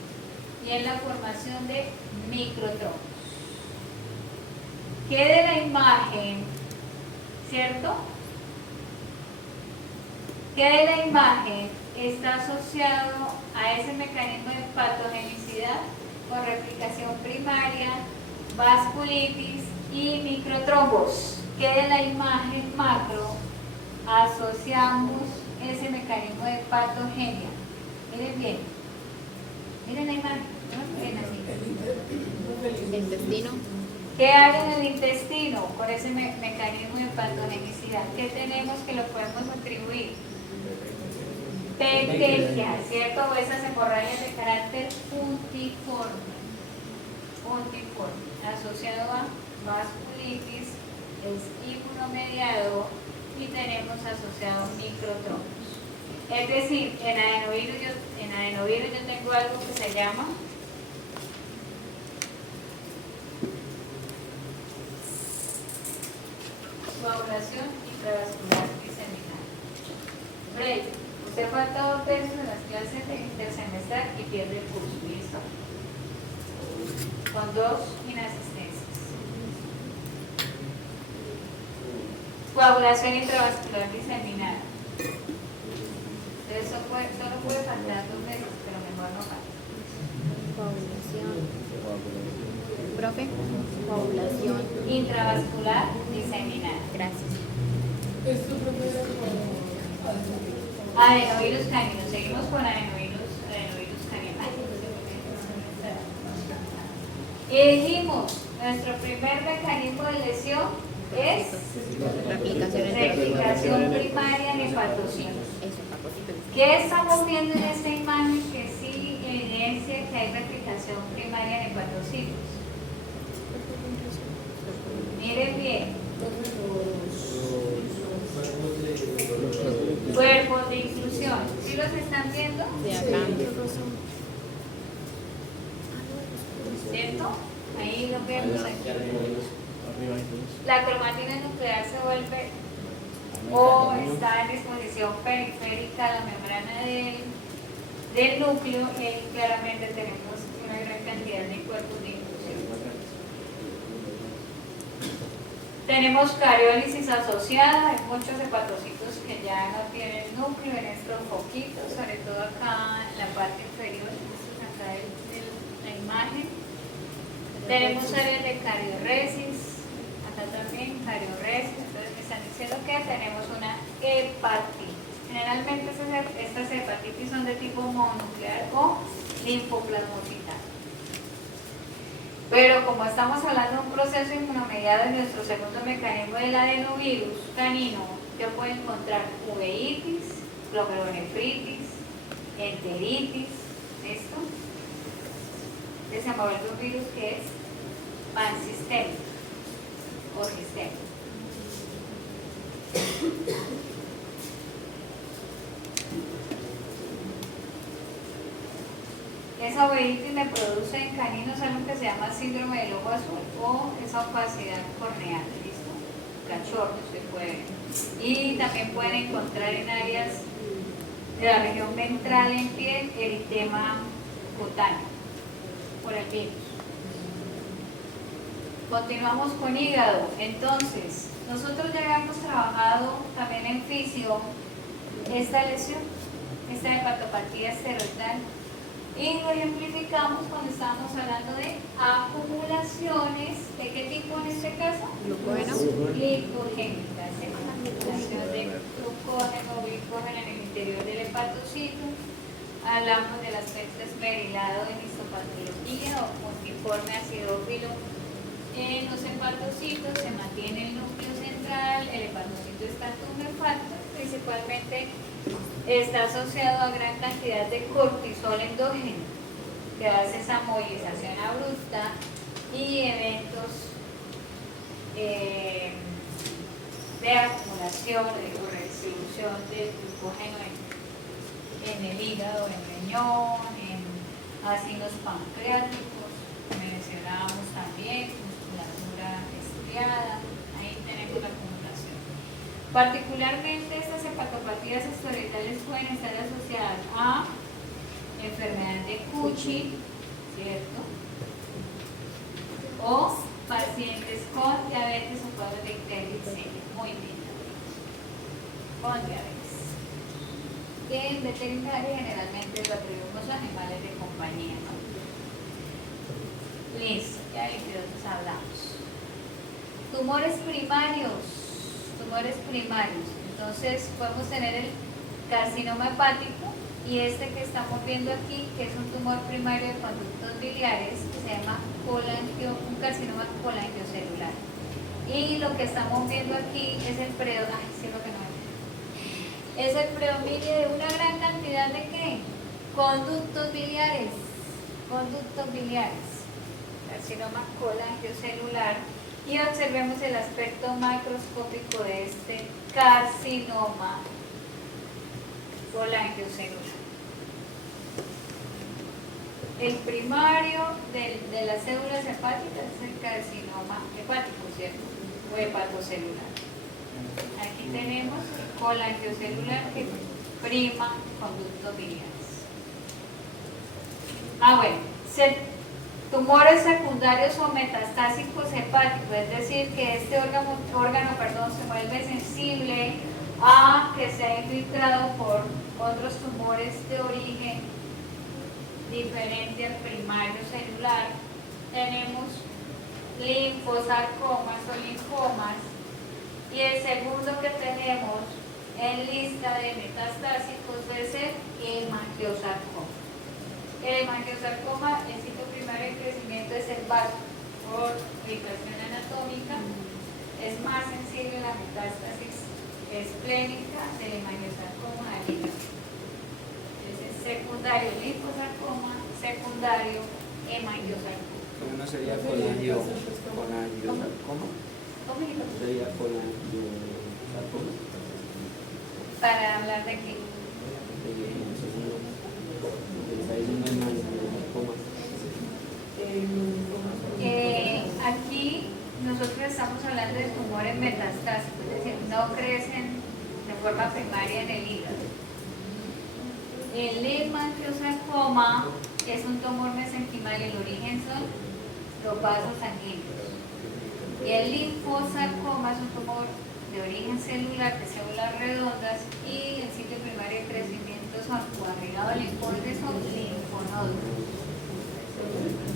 y en la formación de microtrombos. ¿Qué de la imagen? ¿Cierto? ¿Qué de la imagen está asociado a ese mecanismo de patogenicidad con replicación primaria, vasculitis y microtrombos? ¿Qué de la imagen macro asociamos ese mecanismo de patogenia? Miren bien, miren la imagen, ¿no? Miren así. El intestino. ¿Qué hay en el intestino con ese mecanismo de patogenicidad? ¿Qué tenemos que lo podemos atribuir? Petequias, ¿cierto? O esas hemorragias de carácter puntiforme, asociado a vasculitis, es inmunomediado y tenemos asociado microtrombos. Es decir, en adenovirus yo tengo algo que se llama coagulación intravascular diseminada. Break. Usted falta 2 veces en las clases de intersemestral y pierde el curso. ¿Listo? Con 2 inasistencias. Coagulación intravascular diseminada. Entonces, solo puede faltar 2 veces, pero mejor no falta. Coagulación. Profe, coagulación. Intravascular diseminada. Gracias. Esto profe Adenovirus canino. Seguimos con adenovirus canino. Y dijimos, nuestro primer mecanismo de lesión es replicación primaria en hepatocitos. Eso, hepatocitos. ¿Qué estamos viendo en esta imagen que sí evidencia que hay replicación primaria en hepatocitos? Miren bien. Los Cuerpos de inclusión. ¿Sí los están viendo? De acá. ¿Cierto? Ahí lo vemos aquí. arriba y todos. La cromatina nuclear se vuelve o está en disposición periférica a la membrana del núcleo y claramente tenemos una gran cantidad de cuerpos de inclusión. Tenemos cariólisis asociada, hay muchos hepatocitos que ya no tienen núcleo en estos foquitos, sobre todo acá en la parte inferior, esto es acá de la imagen. Tenemos áreas de cariorresis, acá también cariorresis, entonces me están diciendo que tenemos una hepatitis. Generalmente estas hepatitis son de tipo mononuclear o linfoplasmocitario. Pero como estamos hablando de un proceso inmunomediado en nuestro segundo mecanismo del adenovirus canino, yo puedo encontrar uveitis, glomerulonefritis, enteritis, ¿listo? Se vuelve un virus que es pansistémico o sistémico. Esa uveitis me produce en caninos algo que se llama síndrome del ojo azul o esa opacidad corneal, ¿listo? Cachorros se puede. Y también pueden encontrar en áreas de la región ventral en piel eritema cutáneo por el virus. Continuamos con hígado. Entonces, nosotros ya habíamos trabajado también en fisio esta lesión, esta hepatopatía esteroidal. Y lo ejemplificamos cuando estábamos hablando de acumulaciones, ¿de qué tipo en este caso? Glucógeno. Glicogénicas, acumulación de glucógeno en el interior del hepatocito. Hablamos del aspecto esmerilado en histopatología o multiforme acidófilo en los hepatocitos, se mantiene el núcleo central, el hepatocito está tumefacto, principalmente está asociado a gran cantidad de cortisol endógeno que hace esa movilización abrupta y eventos de acumulación o redistribución del glucógeno en el hígado, en el riñón, en ácidos pancreáticos, mencionábamos también musculatura estriada, ahí tenemos la acumulación. Particularmente estas hepatopatías esteroidales pueden estar asociadas a enfermedad de Cushing, ¿cierto? O pacientes con diabetes o cuadros de hiperglicemia, muy bien, con diabetes. Que en veterinaria generalmente lo atribuimos a animales de compañía, ¿no? Listo, ya de que nosotros hablamos. Tumores primarios. Entonces podemos tener el carcinoma hepático y este que estamos viendo aquí, que es un tumor primario de conductos biliares, que se llama un carcinoma colangiocelular. Y lo que estamos viendo aquí es el es el predominio de una gran cantidad de ¿qué? Conductos biliares. Carcinoma colangiocelular. Y observemos el aspecto macroscópico de este carcinoma colangiocelular. El primario de las células hepáticas es el carcinoma hepático, ¿cierto? O hepatocelular. Aquí tenemos colangiocelular que prima conductos biliares. Bueno, tumores secundarios o metastásicos hepáticos, es decir, que este órgano se vuelve sensible a que sea infiltrado por otros tumores de origen diferente al primario celular. Tenemos linfosarcomas o linfomas. Y el segundo que tenemos en lista de metastásicos es el hemangiosarcoma. El hemangiosarcoma, el sitio primario de crecimiento es el vaso por ubicación anatómica. Es más sensible la metástasis esplénica del hemangiosarcoma al hígado. Entonces, secundario linfosarcoma, secundario hemangiosarcoma. Uno sería colangiosarcoma. Sería colangiosarcoma. Para hablar de qué. Aquí nosotros estamos hablando de tumores metastásicos, es decir, no crecen de forma primaria en el hígado. El hemangiosarcoma es un tumor mesenquimal y el origen son los vasos sanguíneos. Y el linfosarcoma es un tumor de origen celular, de células redondas, y el sitio primario de crecimiento son coagulado linfoides o linfonodos.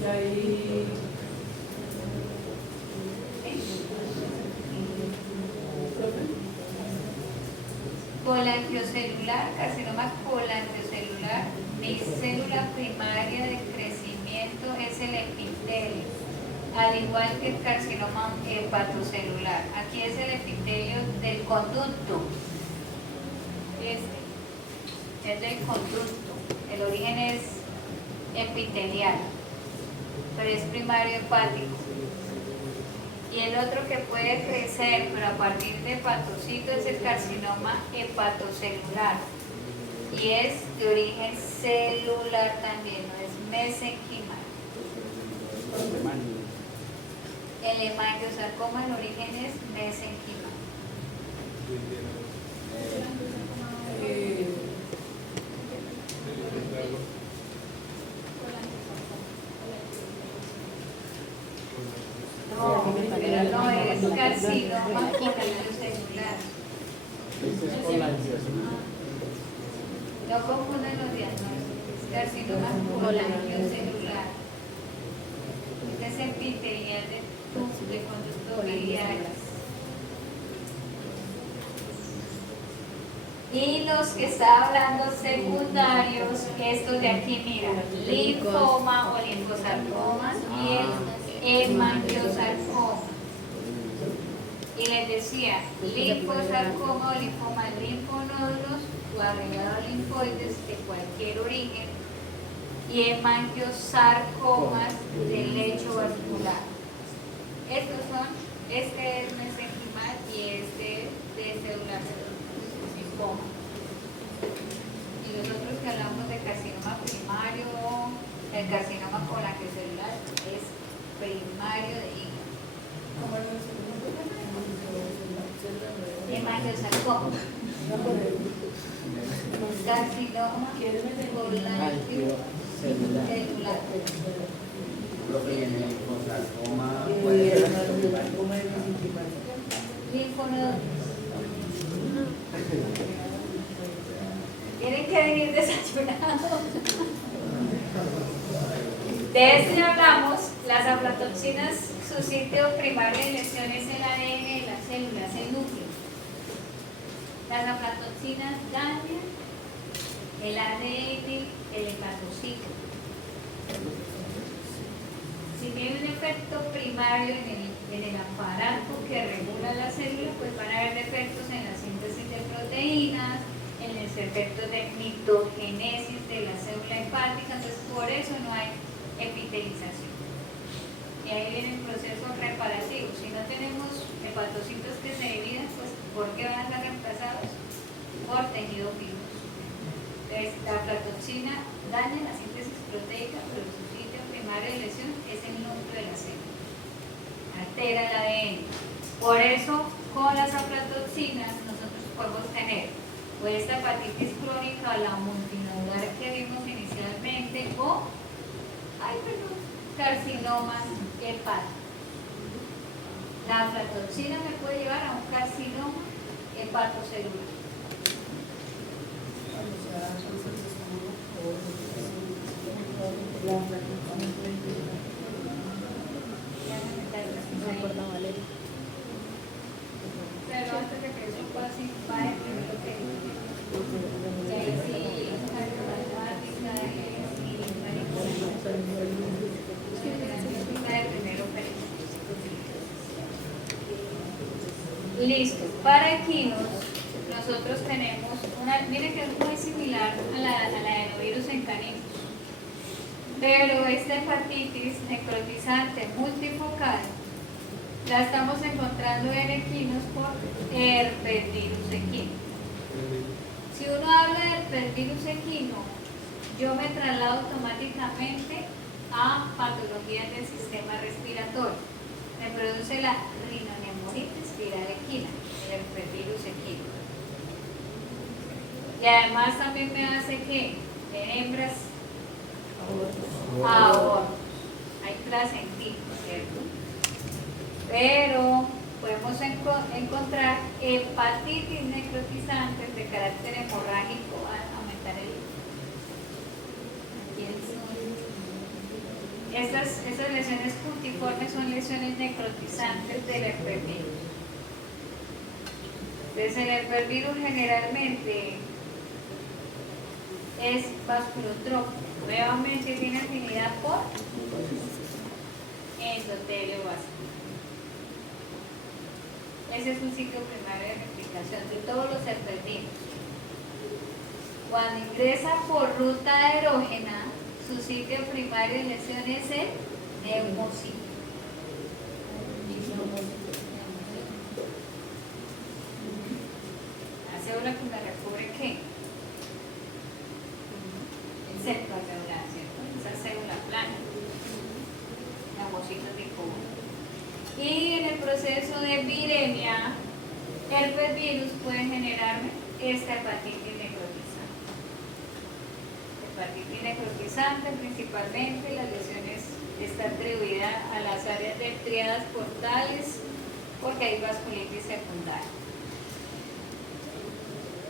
Y ahí, Colangiocelular, carcinoma colangiocelular, mi célula primaria de crecimiento es el epitelio, al igual que el carcinoma hepatocelular. Aquí es el epitelio del conducto, es del conducto, el origen es epitelial, pero es primario hepático. Y el otro que puede crecer, pero a partir de hepatocito, es el carcinoma hepatocelular. Y es de origen celular también, no es mesenquimal. El hemangiosarcoma, el origen es mesenquimal. No, pero no es carcinoma colangiocelular. No confunden los diagnósticos. Es carcinoma colangiocelular. Este es epitelial de conducto biliares. Y los que estaba hablando secundarios, estos de aquí, mira, linfoma o linfosarcoma y el hemangiosarcoma. Y les decía, linfosarcoma o linfoma, linfonódulos o agregados linfoides de cualquier origen, y hemangiosarcomas del lecho vascular. Estos son, este es mesenquimal y este de celular linfoma. Y los otros que hablamos de carcinoma primario, el carcinoma colangiocelular es primario de hígado. Hemangiosarcoma. Carcinoma colangiocelular. Linfonodo. Tienen que venir desayunados. De este hablamos, las aflatoxinas, su sitio primario de lesión es el ADN de las células, el núcleo. Las aflatoxinas dañan el ADN del hepatocito. Si tiene un efecto primario en el aparato que regula la célula, pues van a haber defectos en la síntesis de proteínas, en los efectos de mitogénesis de la célula hepática, entonces por eso no hay epitelización. Y ahí viene el proceso reparativo. Si no tenemos hepatocitos que se dividen, pues ¿por qué van a ser reemplazados? Por tejido fibroso. Entonces, la aflatoxina daña la síntesis proteica, pero su sitio primario de lesión es el núcleo de la célula. Altera el ADN. Por eso, con las aflatoxinas, nosotros podemos tener o esta hepatitis crónica, la multinodular que vimos inicialmente, o carcinomas hepáticos. La aflatoxina me puede llevar a un carcinoma hepatocelular. Pero antes de que eso pase, va a lo que y ahí sí, listo. Para equinos, nosotros tenemos una, miren que es muy similar a la de adenovirus en caninos. Pero esta hepatitis necrotizante multifocal la estamos encontrando en equinos por herpesvirus equino. Si uno habla de herpesvirus equino, yo me traslado automáticamente a patologías del sistema respiratorio. Me produce la rinoneumonitis viral equina, el herpesvirus equino. Y además también me hace que en hembras aborto. Hay placentito, ¿cierto? Pero podemos encontrar hepatitis necrotizantes de carácter hemorrágico, a aumentar estas lesiones puntiformes son lesiones necrotizantes del herpesvirus. Entonces el herpesvirus generalmente es vasculotrópico, nuevamente tiene afinidad por endotelio vascular. Ese es un sitio primario de replicación de todos los herpesvirus. Cuando ingresa por ruta erógena, su sitio primario de lesión es el neumocito. La célula que me recubre ¿qué? El centro alveolar, ¿cierto? Esa célula plana. Neumocito tipo 1. Y en el proceso de viremia, herpesvirus puede generarme esta hepatitis necrotizante. Hepatitis necrotizante, principalmente las lesiones está atribuida a las áreas de triadas portales porque hay vasculitis secundaria.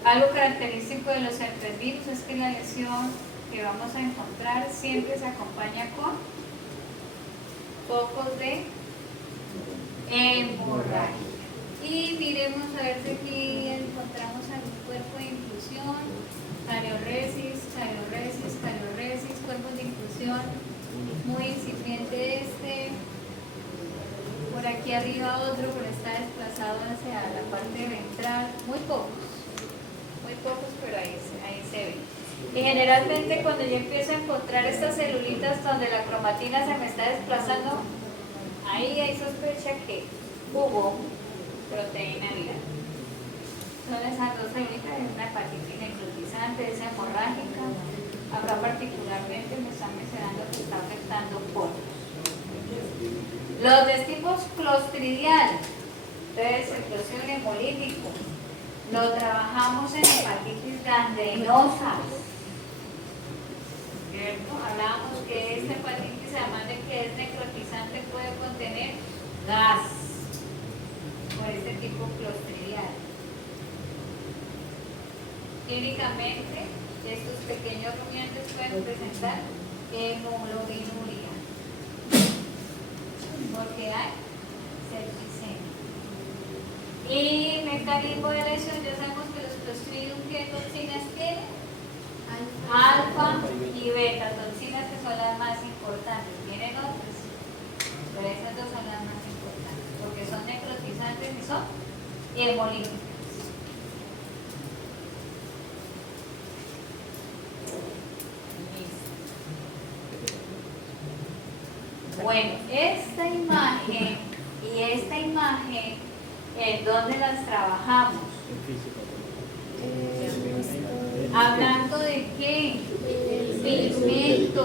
Algo característico de los herpesvirus es que la lesión que vamos a encontrar siempre se acompaña con focos de hemorragia. Y miremos a ver si aquí encontramos algún cuerpo de inclusión, carioresis, cuerpos de inclusión muy incipiente por aquí arriba otro, pero está desplazado hacia la parte ventral, muy pocos, pero ahí se ve. Y generalmente cuando yo empiezo a encontrar estas celulitas donde la cromatina se me está desplazando, ahí hay sospecha que hubo proteína viral. Son esas dos celulitas, es una hepatitis necrotizante, es hemorrágica. Acá particularmente me están mencionando que está afectando poros. Los de tipo clostridial, entonces el clostridio hemolítico, lo trabajamos en hepatitis gangrenosas. ¿Cierto? Hablábamos que esta hepatitis, además de que es necrotizante, puede contener gas por este tipo clostridial. Clínicamente, estos pequeños rumiantes pueden presentar hemoglobinuria porque hay septicemia. Y mecanismo de lesión, ya sabemos que los clostridium, ¿qué toxinas tienen? Alfa y beta, toxinas que son las más importantes. Tienen otras, pero esas dos son las más importantes porque son necrotizantes y son hemolíticas. Bueno, esta imagen y esta imagen, ¿en dónde las trabajamos? Hablando de qué? Pigmento.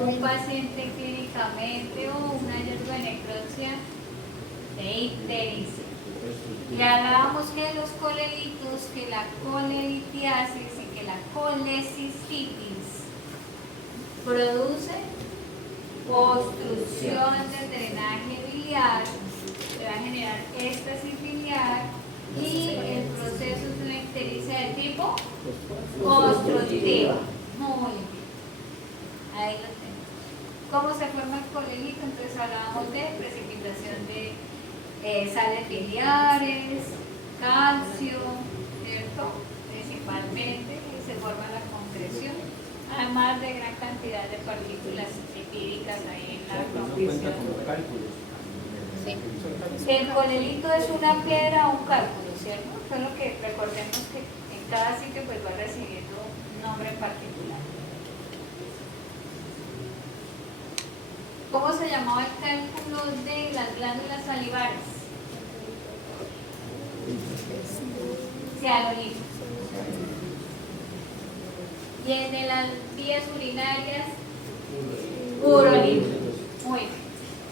Un paciente clínicamente o un hallazgo de necropsia de ictericia. Y hablábamos que de los colelitos, que la colelitiasis y que la colecistitis produce obstrucción del drenaje biliar, se va a generar éstasis biliar y el proceso es una ictericia de tipo constructiva. Muy bien, ahí lo tenemos. ¿Cómo se forma el colelito? Entonces hablábamos de precipitación de sales biliares, calcio, ¿cierto? Principalmente se forma la concreción, además de gran cantidad de partículas lipídicas ahí en la concreción. Sí. El colelito es una piedra o un cálculo, ¿cierto? Solo que recordemos que en cada sitio pues va recibiendo un nombre particular. ¿Cómo se llamaba el cálculo de las glándulas salivares? Cianolito. Y el de las vías urinarias, urolito. Muy bien.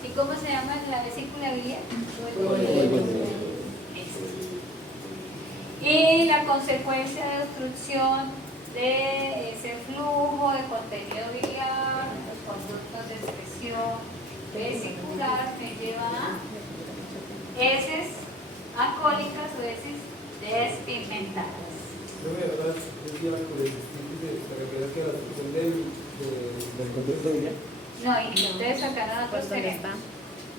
¿Y cómo se llama la vesícula biliar? Y la consecuencia de obstrucción de ese flujo de contenido biliar, los conductos de excreción vesicular, me lleva a heces alcohólicas o heces despigmentadas. Yo me verdad, es que la colecistitis se refiere que la obstrucción del conducto biliar. No, y ustedes sacaron otros Pues, ¿dónde temas. está?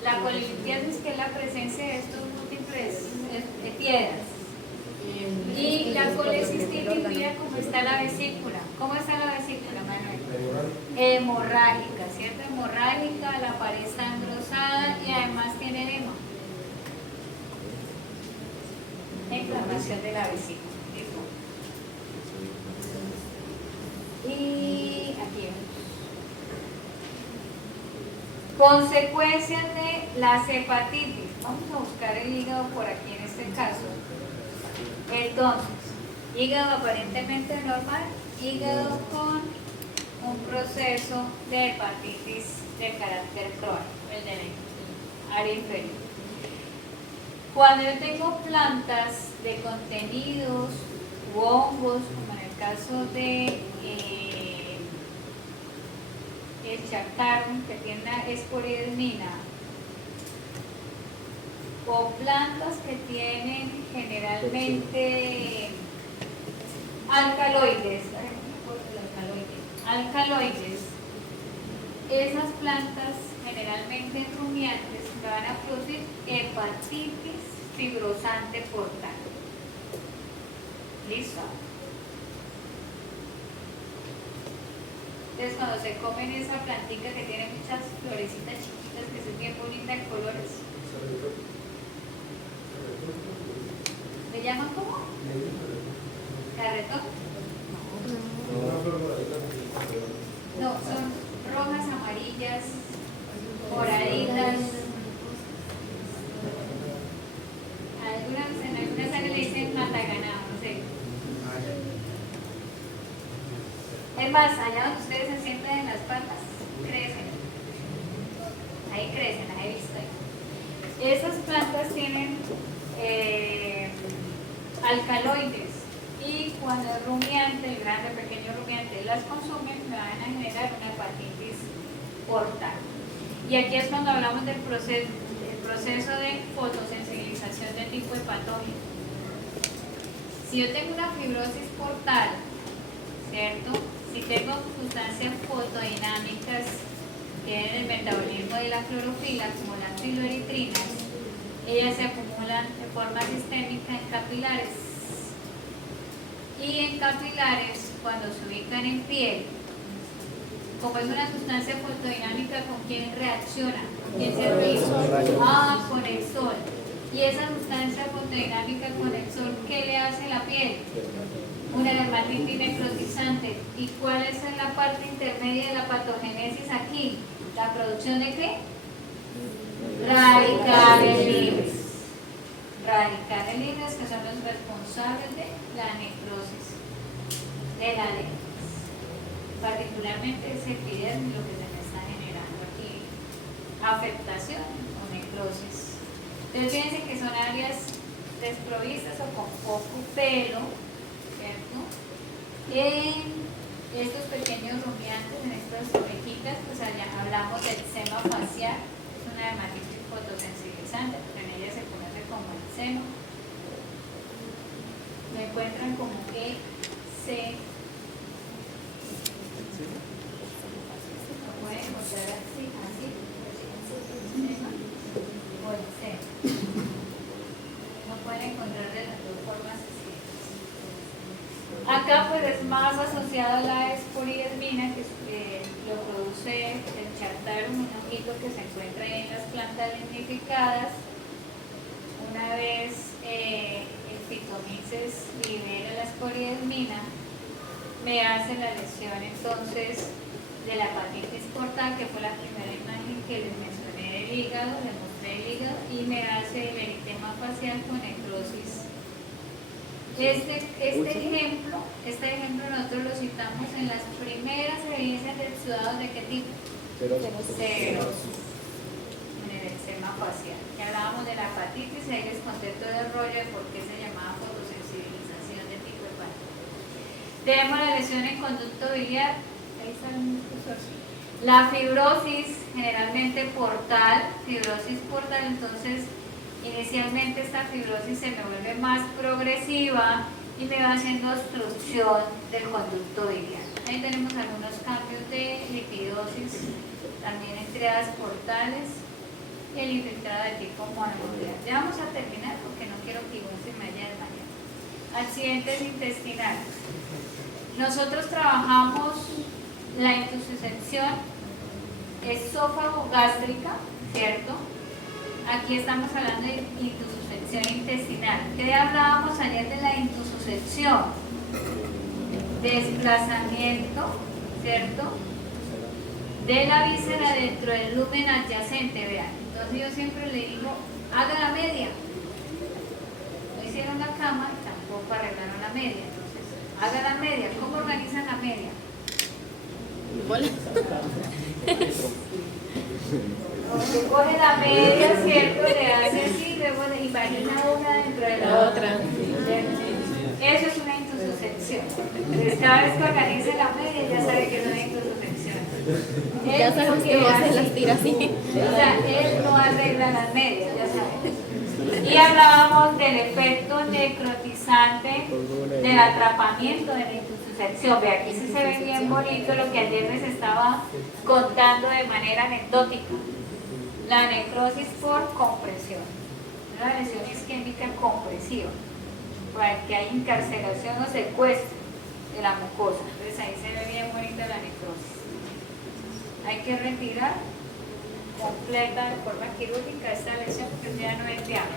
La colelitiasis, que es la presencia de estos múltiples piedras. Y la colecistitis, mira cómo está la vesícula. ¿Cómo está la vesícula, Manuel? Hemorrágica, ¿cierto? Hemorrágica, la pared está engrosada y además tiene edema. Inflamación de la vesícula. ¿Listo? Y aquí vamos. Consecuencias de las hepatitis. Vamos a buscar el hígado por aquí en este caso. Entonces, hígado aparentemente normal, hígado con un proceso de hepatitis de carácter crónico, el de área inferior. Cuando yo tengo plantas de contenidos u hongos, como en el caso de el chactarum, que tiene una esporidermina, o plantas que tienen generalmente alcaloides, esas plantas generalmente rumiantes me van a producir hepatitis fibrosante portal. ¿Listo? Entonces cuando se comen esa plantica que tiene muchas florecitas chiquitas que son bien bonitas en colores, ¿le llaman cómo? ¿Carretón? No, son rojas, amarillas, moraditas. En algunas áreas le dicen mataganado, no sé. Es más, allá donde ustedes se sientan en las patas, crecen. Ahí crecen, las he visto ahí. Esas plantas tienen alcaloides y cuando el rumiante, el grande, pequeño rumiante, las consume, me van a generar una hepatitis portal. Y aquí es cuando hablamos del proceso de fotosensibilización de tipo hepatógeno. Si yo tengo una fibrosis portal, ¿cierto? Si tengo sustancias fotodinámicas que en el metabolismo de la clorofila, como las filoeritrinas, ellas se acumulan de forma sistémica en capilares. Y en capilares, cuando se ubican en piel, como es una sustancia fotodinámica, ¿con quién reacciona? ¿Con quién se activa? Con el sol. Y esa sustancia fotodinámica con el sol, ¿qué le hace a la piel? Una dermatitis necrotizante. ¿Y cuál es la parte intermedia de la patogénesis aquí? ¿La producción de qué? Radicales libres. Radicales libres, que son los responsables de la necrosis de la dermis. Particularmente es epidermis lo que se me está generando aquí. Afectación o necrosis. Entonces fíjense que son áreas desprovistas o con poco pelo, ¿cierto? En estos pequeños rumiantes, en estas orejitas, pues allá hablamos del seno facial, es una dermatitis fotosensibilizante, porque en ella se conoce como el seno. Lo encuentran como que se lo pueden encontrar así, o el seno. No pueden encontrar de las dos formas así. Acá pues es más asociado a la esporidermina, que lo produce el chactarum, un honguito que se encuentra ahí en las plantas lignificadas. Una vez el fitomixes libera la esporidermina, me hace la lesión entonces de la hepatitis portal, que fue la primera imagen que les mencioné del hígado, les mostré el hígado, y me hace el eritema facial con necrosis. Este ejemplo nosotros lo citamos en las primeras evidencias de exudados de qué tipo? Serosis. En el eczema facial. Que hablábamos de la hepatitis, ahí les conté todo el rollo de por qué se llamaba fotosensibilización de tipo hepático. Tenemos la lesión en conducto biliar, ahí está el cursor. La fibrosis, generalmente portal, entonces inicialmente esta fibrosis se me vuelve más progresiva y me va haciendo obstrucción del conducto biliar. Ahí tenemos algunos cambios de lipidosis, también en triadas portales y el infiltrado de tipo mononuclear. Ya vamos a terminar porque no quiero que igual se me vaya desmayando. Accidentes intestinales. Nosotros trabajamos la intussuscepción esófago-gástrica, ¿cierto? Aquí estamos hablando de intussuscepción intestinal. ¿Qué hablábamos ayer de la intussuscepción? Desplazamiento, ¿cierto?, de la víscera dentro del lumen adyacente, vean. Entonces yo siempre le digo, haga la media. No hicieron la cama, tampoco arreglaron la media. Entonces, haga la media. ¿Cómo organizan la media? Usted coge la media, ¿cierto? Le hace así, luego le imagina una dentro de la otra. Eso es una intussuscepción. Entonces, cada vez que organice la media, ya sabe que es una intussuscepción. Ya sabes que vos se las tira así. O sea, él no arregla las medias, ya sabes. Y hablábamos del efecto necrotizante del atrapamiento de la intussuscepción. Ve, aquí sí se ve bien bonito lo que ayer les estaba contando de manera anecdótica. La necrosis por compresión, una lesión isquémica compresiva, para que hay encarcelación o secuestro de la mucosa. Entonces ahí se ve bien bonita la necrosis. Hay que retirar completa de forma quirúrgica esta lesión porque ya no es viable.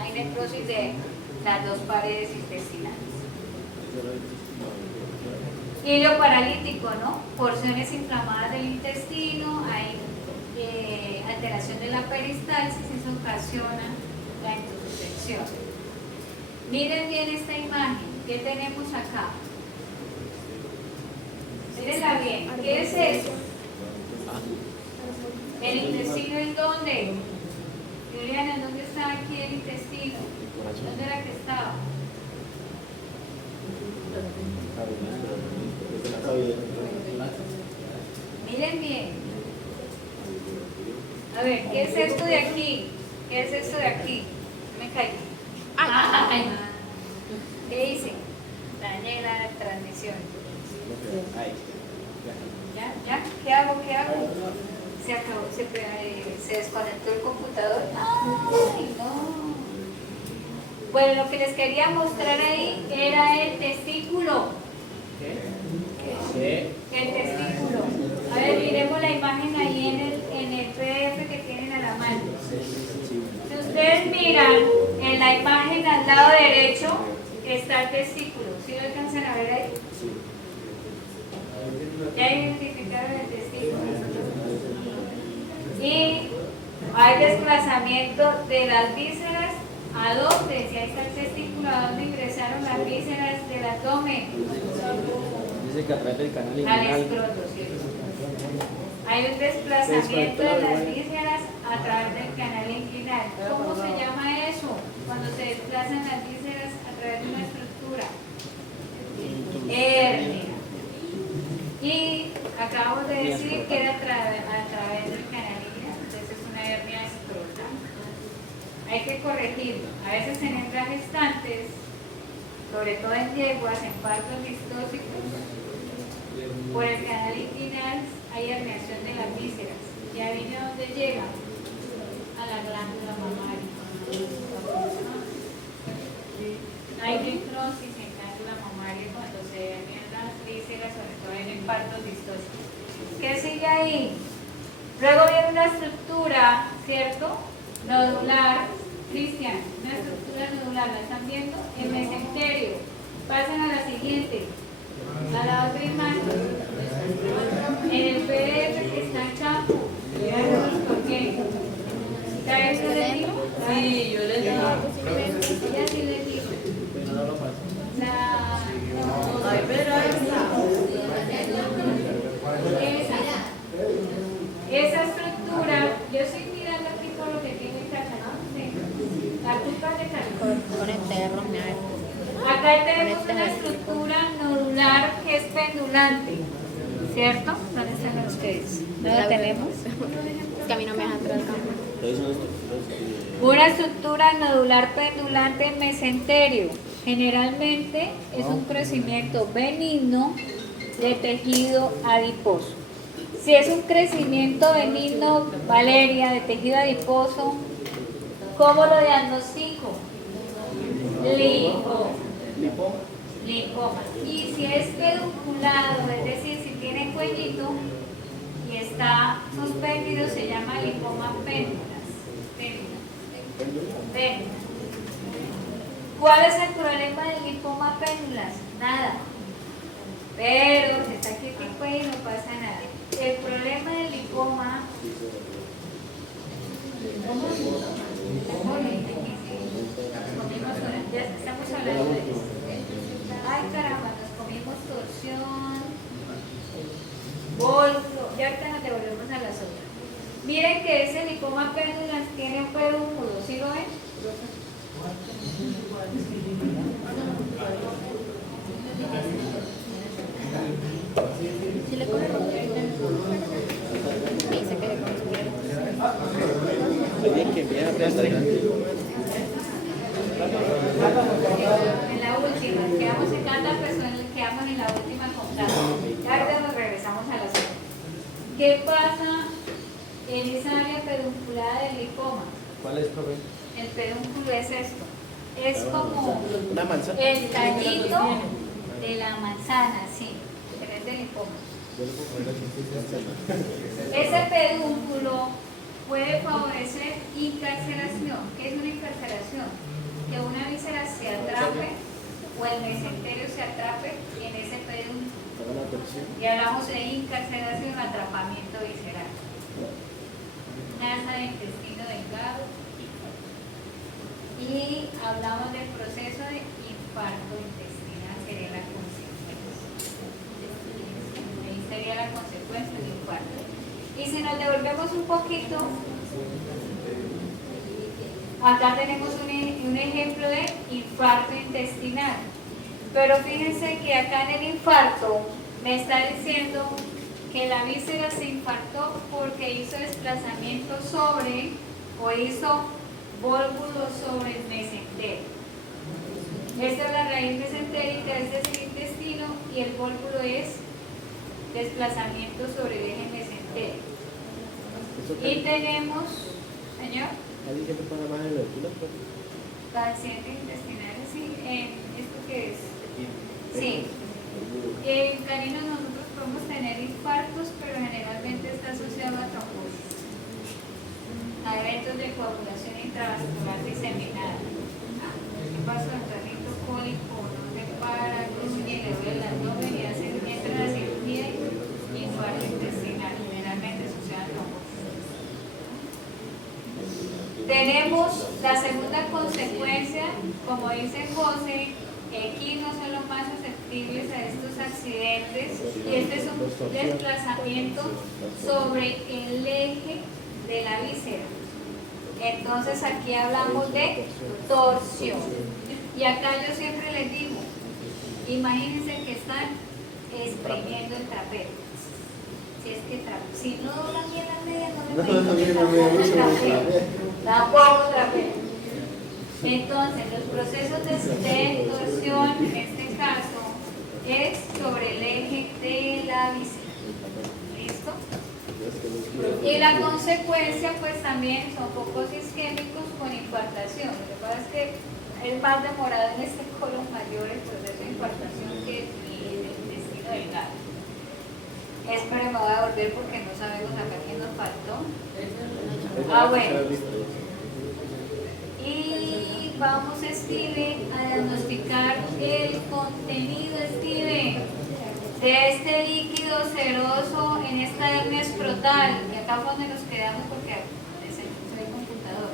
Hay necrosis de las dos paredes intestinales. Hilo paralítico, ¿no? Porciones inflamadas del intestino, hay alteración de la peristalsis, eso ocasiona la intussuscepción. Miren bien esta imagen, ¿qué tenemos acá? Mírenla bien, ¿qué es eso? ¿El intestino en dónde? Juliana, ¿dónde está aquí el intestino? ¿Dónde era que estaba? Miren bien. A ver, ¿qué es esto de aquí? ¿Qué es esto de aquí? Me caí. Ay. ¿Qué hice? Dañé la transmisión. ¿Ya? ¿Qué hago? Se acabó, se desconectó el computador. ¡Ay, no! Bueno, lo que les quería mostrar ahí era el testículo. ¿Qué? El testículo. A ver, miremos la imagen ahí en el PDF que tienen a la mano. Si ustedes miran en la imagen al lado derecho, está el testículo. ¿Sí lo alcanzan a ver ahí? Ya identificaron el testículo. Y hay desplazamiento de las vísceras. ¿A dónde? Si ahí está el testículo, ¿a dónde ingresaron las vísceras del abdomen? Dice que a través del canal Al inguinal. escroto, ¿cierto? Hay un desplazamiento de las vísceras a través del canal inguinal. ¿Cómo se llama eso? Cuando se desplazan las vísceras a través de una estructura. Hernia. Y acabamos de decir que era a través del canal inguinal. Entonces es una hernia escrotal. Hay que corregirlo. A veces en hembras gestantes, sobre todo en yeguas, en partos distóxicos, por el canal inguinal hay herniación de las vísceras. Ya viene donde llega, a la glándula mamaria. Hay necrosis en glándula mamaria cuando se hernian las vísceras, sobre todo en el partos distóxicos. ¿Qué sigue ahí? Luego viene una estructura, ¿cierto? Nodular, Cristian, una estructura nodular, ¿la están viendo? En mesenterio. Pasan a la siguiente, a la otra imagen. Acá tenemos una estructura nodular que es pendulante, ¿cierto? ¿Dónde están ustedes? ¿No la tenemos? Es que a mí no me dejan entrar al campo. Una estructura nodular pendulante en mesenterio. Generalmente es un crecimiento benigno de tejido adiposo. Si es un crecimiento benigno, Valeria, de tejido adiposo, ¿cómo lo diagnostico? Lipoma. Y si es pedunculado, es decir, si tiene cuellito y está suspendido, se llama lipoma péndulas. Péndulas. ¿Cuál es el problema del lipoma péndulas? Nada. Pero se está quietico y no pasa nada. El problema del lipoma. Ya estamos hablando de eso. Ay, caramba, nos comimos torsión, bolso. Y ahorita nos devolvemos a las otras. Miren que ese lipoma péndulas tiene un pedúnculo, ¿sí lo ven? Si le coge me dice que le considero. Alguien que viene a prestar. En la última, quedamos en cada persona, quedamos en la última con cada. Ahorita nos regresamos a la zona. ¿Qué pasa en esa área pedunculada del lipoma? ¿Cuál es, profe? El pedúnculo es esto. Es como Una manzana. el tallito de la manzana, sí, pero es de lipoma. Ese pedúnculo puede favorecer incarceración. ¿Qué es una incarceración? Que una víscera se atrape o el mesenterio se atrape en ese pedúnculo. Y hablamos de incarceración o atrapamiento visceral. Nasa de intestino delgado. Y hablamos del proceso de infarto intestinal, sería la consecuencia. Ahí sería la consecuencia del infarto. Y si nos devolvemos un poquito, acá tenemos un ejemplo de infarto intestinal. Pero fíjense que acá en el infarto me está diciendo que la víscera se infartó porque hizo desplazamiento sobre o hizo vólvulo sobre el mesenterio. Esta es la raíz mesentérica, este es el intestino y el vólvulo es desplazamiento sobre el eje mesenterio. Y tenemos, señor, ¿Alguien siempre pasa más en los kilos? pacientes intestinales, sí, ¿esto qué es? Sí. En caninos nosotros podemos tener infartos, pero generalmente está asociado a trombosis, a eventos de coagulación intravascular diseminada. ¿Qué pasa? El perrito cólico no se para, gruñe, le duele el abdomen y entra a la cirugía y infarto intestinal, generalmente asociado a trombosis. Tenemos la segunda consecuencia, como dice José, aquí no son los más susceptibles a estos accidentes y este es un desplazamiento sobre el eje de la víscera. Entonces aquí hablamos de torsión. Y acá yo siempre les digo, imagínense que están exprimiendo el trapeo. Si es que si no doblan bien las medias, no me trapeo. Tampoco trapeo. Entonces, los procesos de torsión, en este caso, es sobre el eje de la víscera. ¿Listo? Y la consecuencia, pues también son focos isquémicos con infartación. Lo que pasa es que es más demorado en este colon mayor el proceso de infartación que en el intestino delgado. Espero me voy a volver porque no sabemos acá quién nos faltó. Bueno. Y vamos, Steven, a diagnosticar el contenido, Steven, de este líquido seroso en esta hernia escrotal. Y acá fue donde nos quedamos porque soy computador.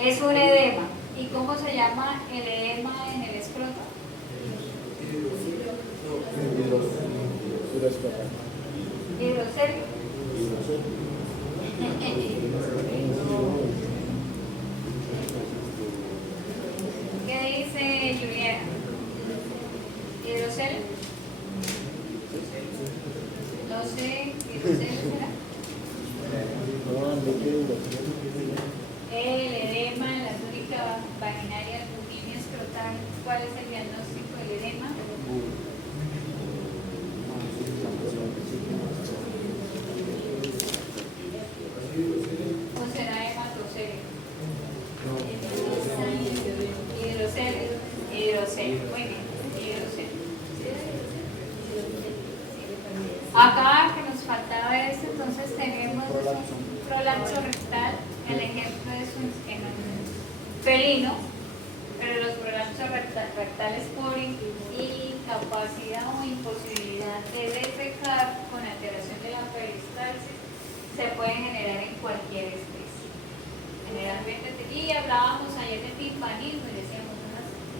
Es un edema. ¿Y cómo se llama el edema en el escroto? Hidrocelio. ¿será? No, no quiero. El edema en la túnica vaginaria, línea escrotal. ¿Cuál es el diagnóstico del edema? ¿O será hematocelio? Hidrocelio. Hidrocelio, muy bien. Hidrocelio. Acá que nos faltaba esto, entonces tenemos un prolapso rectal. El ejemplo es en un felino, pero los prolapsos rectales por incapacidad o imposibilidad de defecar con alteración de la peristalsis se pueden generar en cualquier especie. Generalmente, y hablábamos ayer de timpanismo y decíamos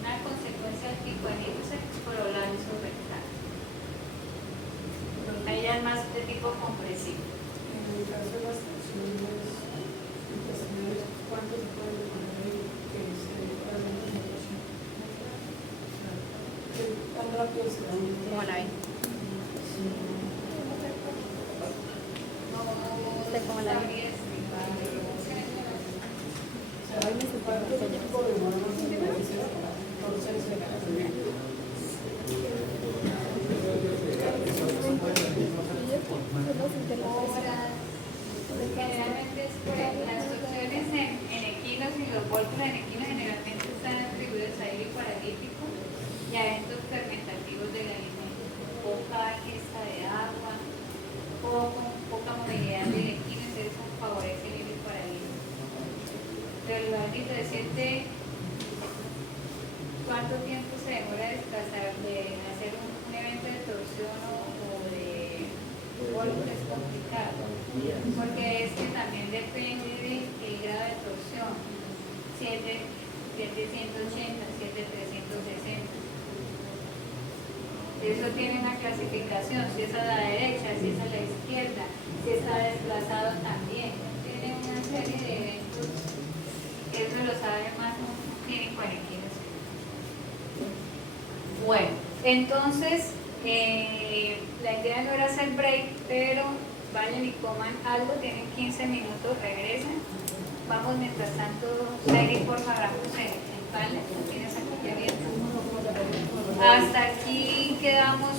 una consecuencia del timpanismo es el prolapso rectal. Ahí ya es más de tipo compresivo. En el caso de las tensiones intestinales, ¿cuánto se puede poner ahí que se realmente tan rápido se da un ¿Cómo la ven? ¿Usted cómo la ve? ¿cuánto tiempo demora más o menos proceso? Generalmente las opciones en equinos y los voltios en equinos generalmente están atribuidos a hilo paralítico y a eventos fermentativos del alimento. Poca ingesta de agua, poca movilidad del equino, entonces eso favorece el hilo paralítico. Pero el baldito decirte cuánto tiempo se demora desplazar de hacer un evento de torsión o de golpe es complicado, porque es que también depende del grado de torsión. 7.180, 7.360. Eso tiene una clasificación, si es a la derecha, si es a la izquierda, si está desplazado también. Tiene una serie de eventos, eso lo sabe más un clínico en equinos. Bueno, entonces la idea no era hacer break, pero vayan y coman algo, tienen 15 minutos, regresen. Vamos mientras tanto, seguir por favor en panel, ¿tienes aquí abierto? Hasta aquí quedamos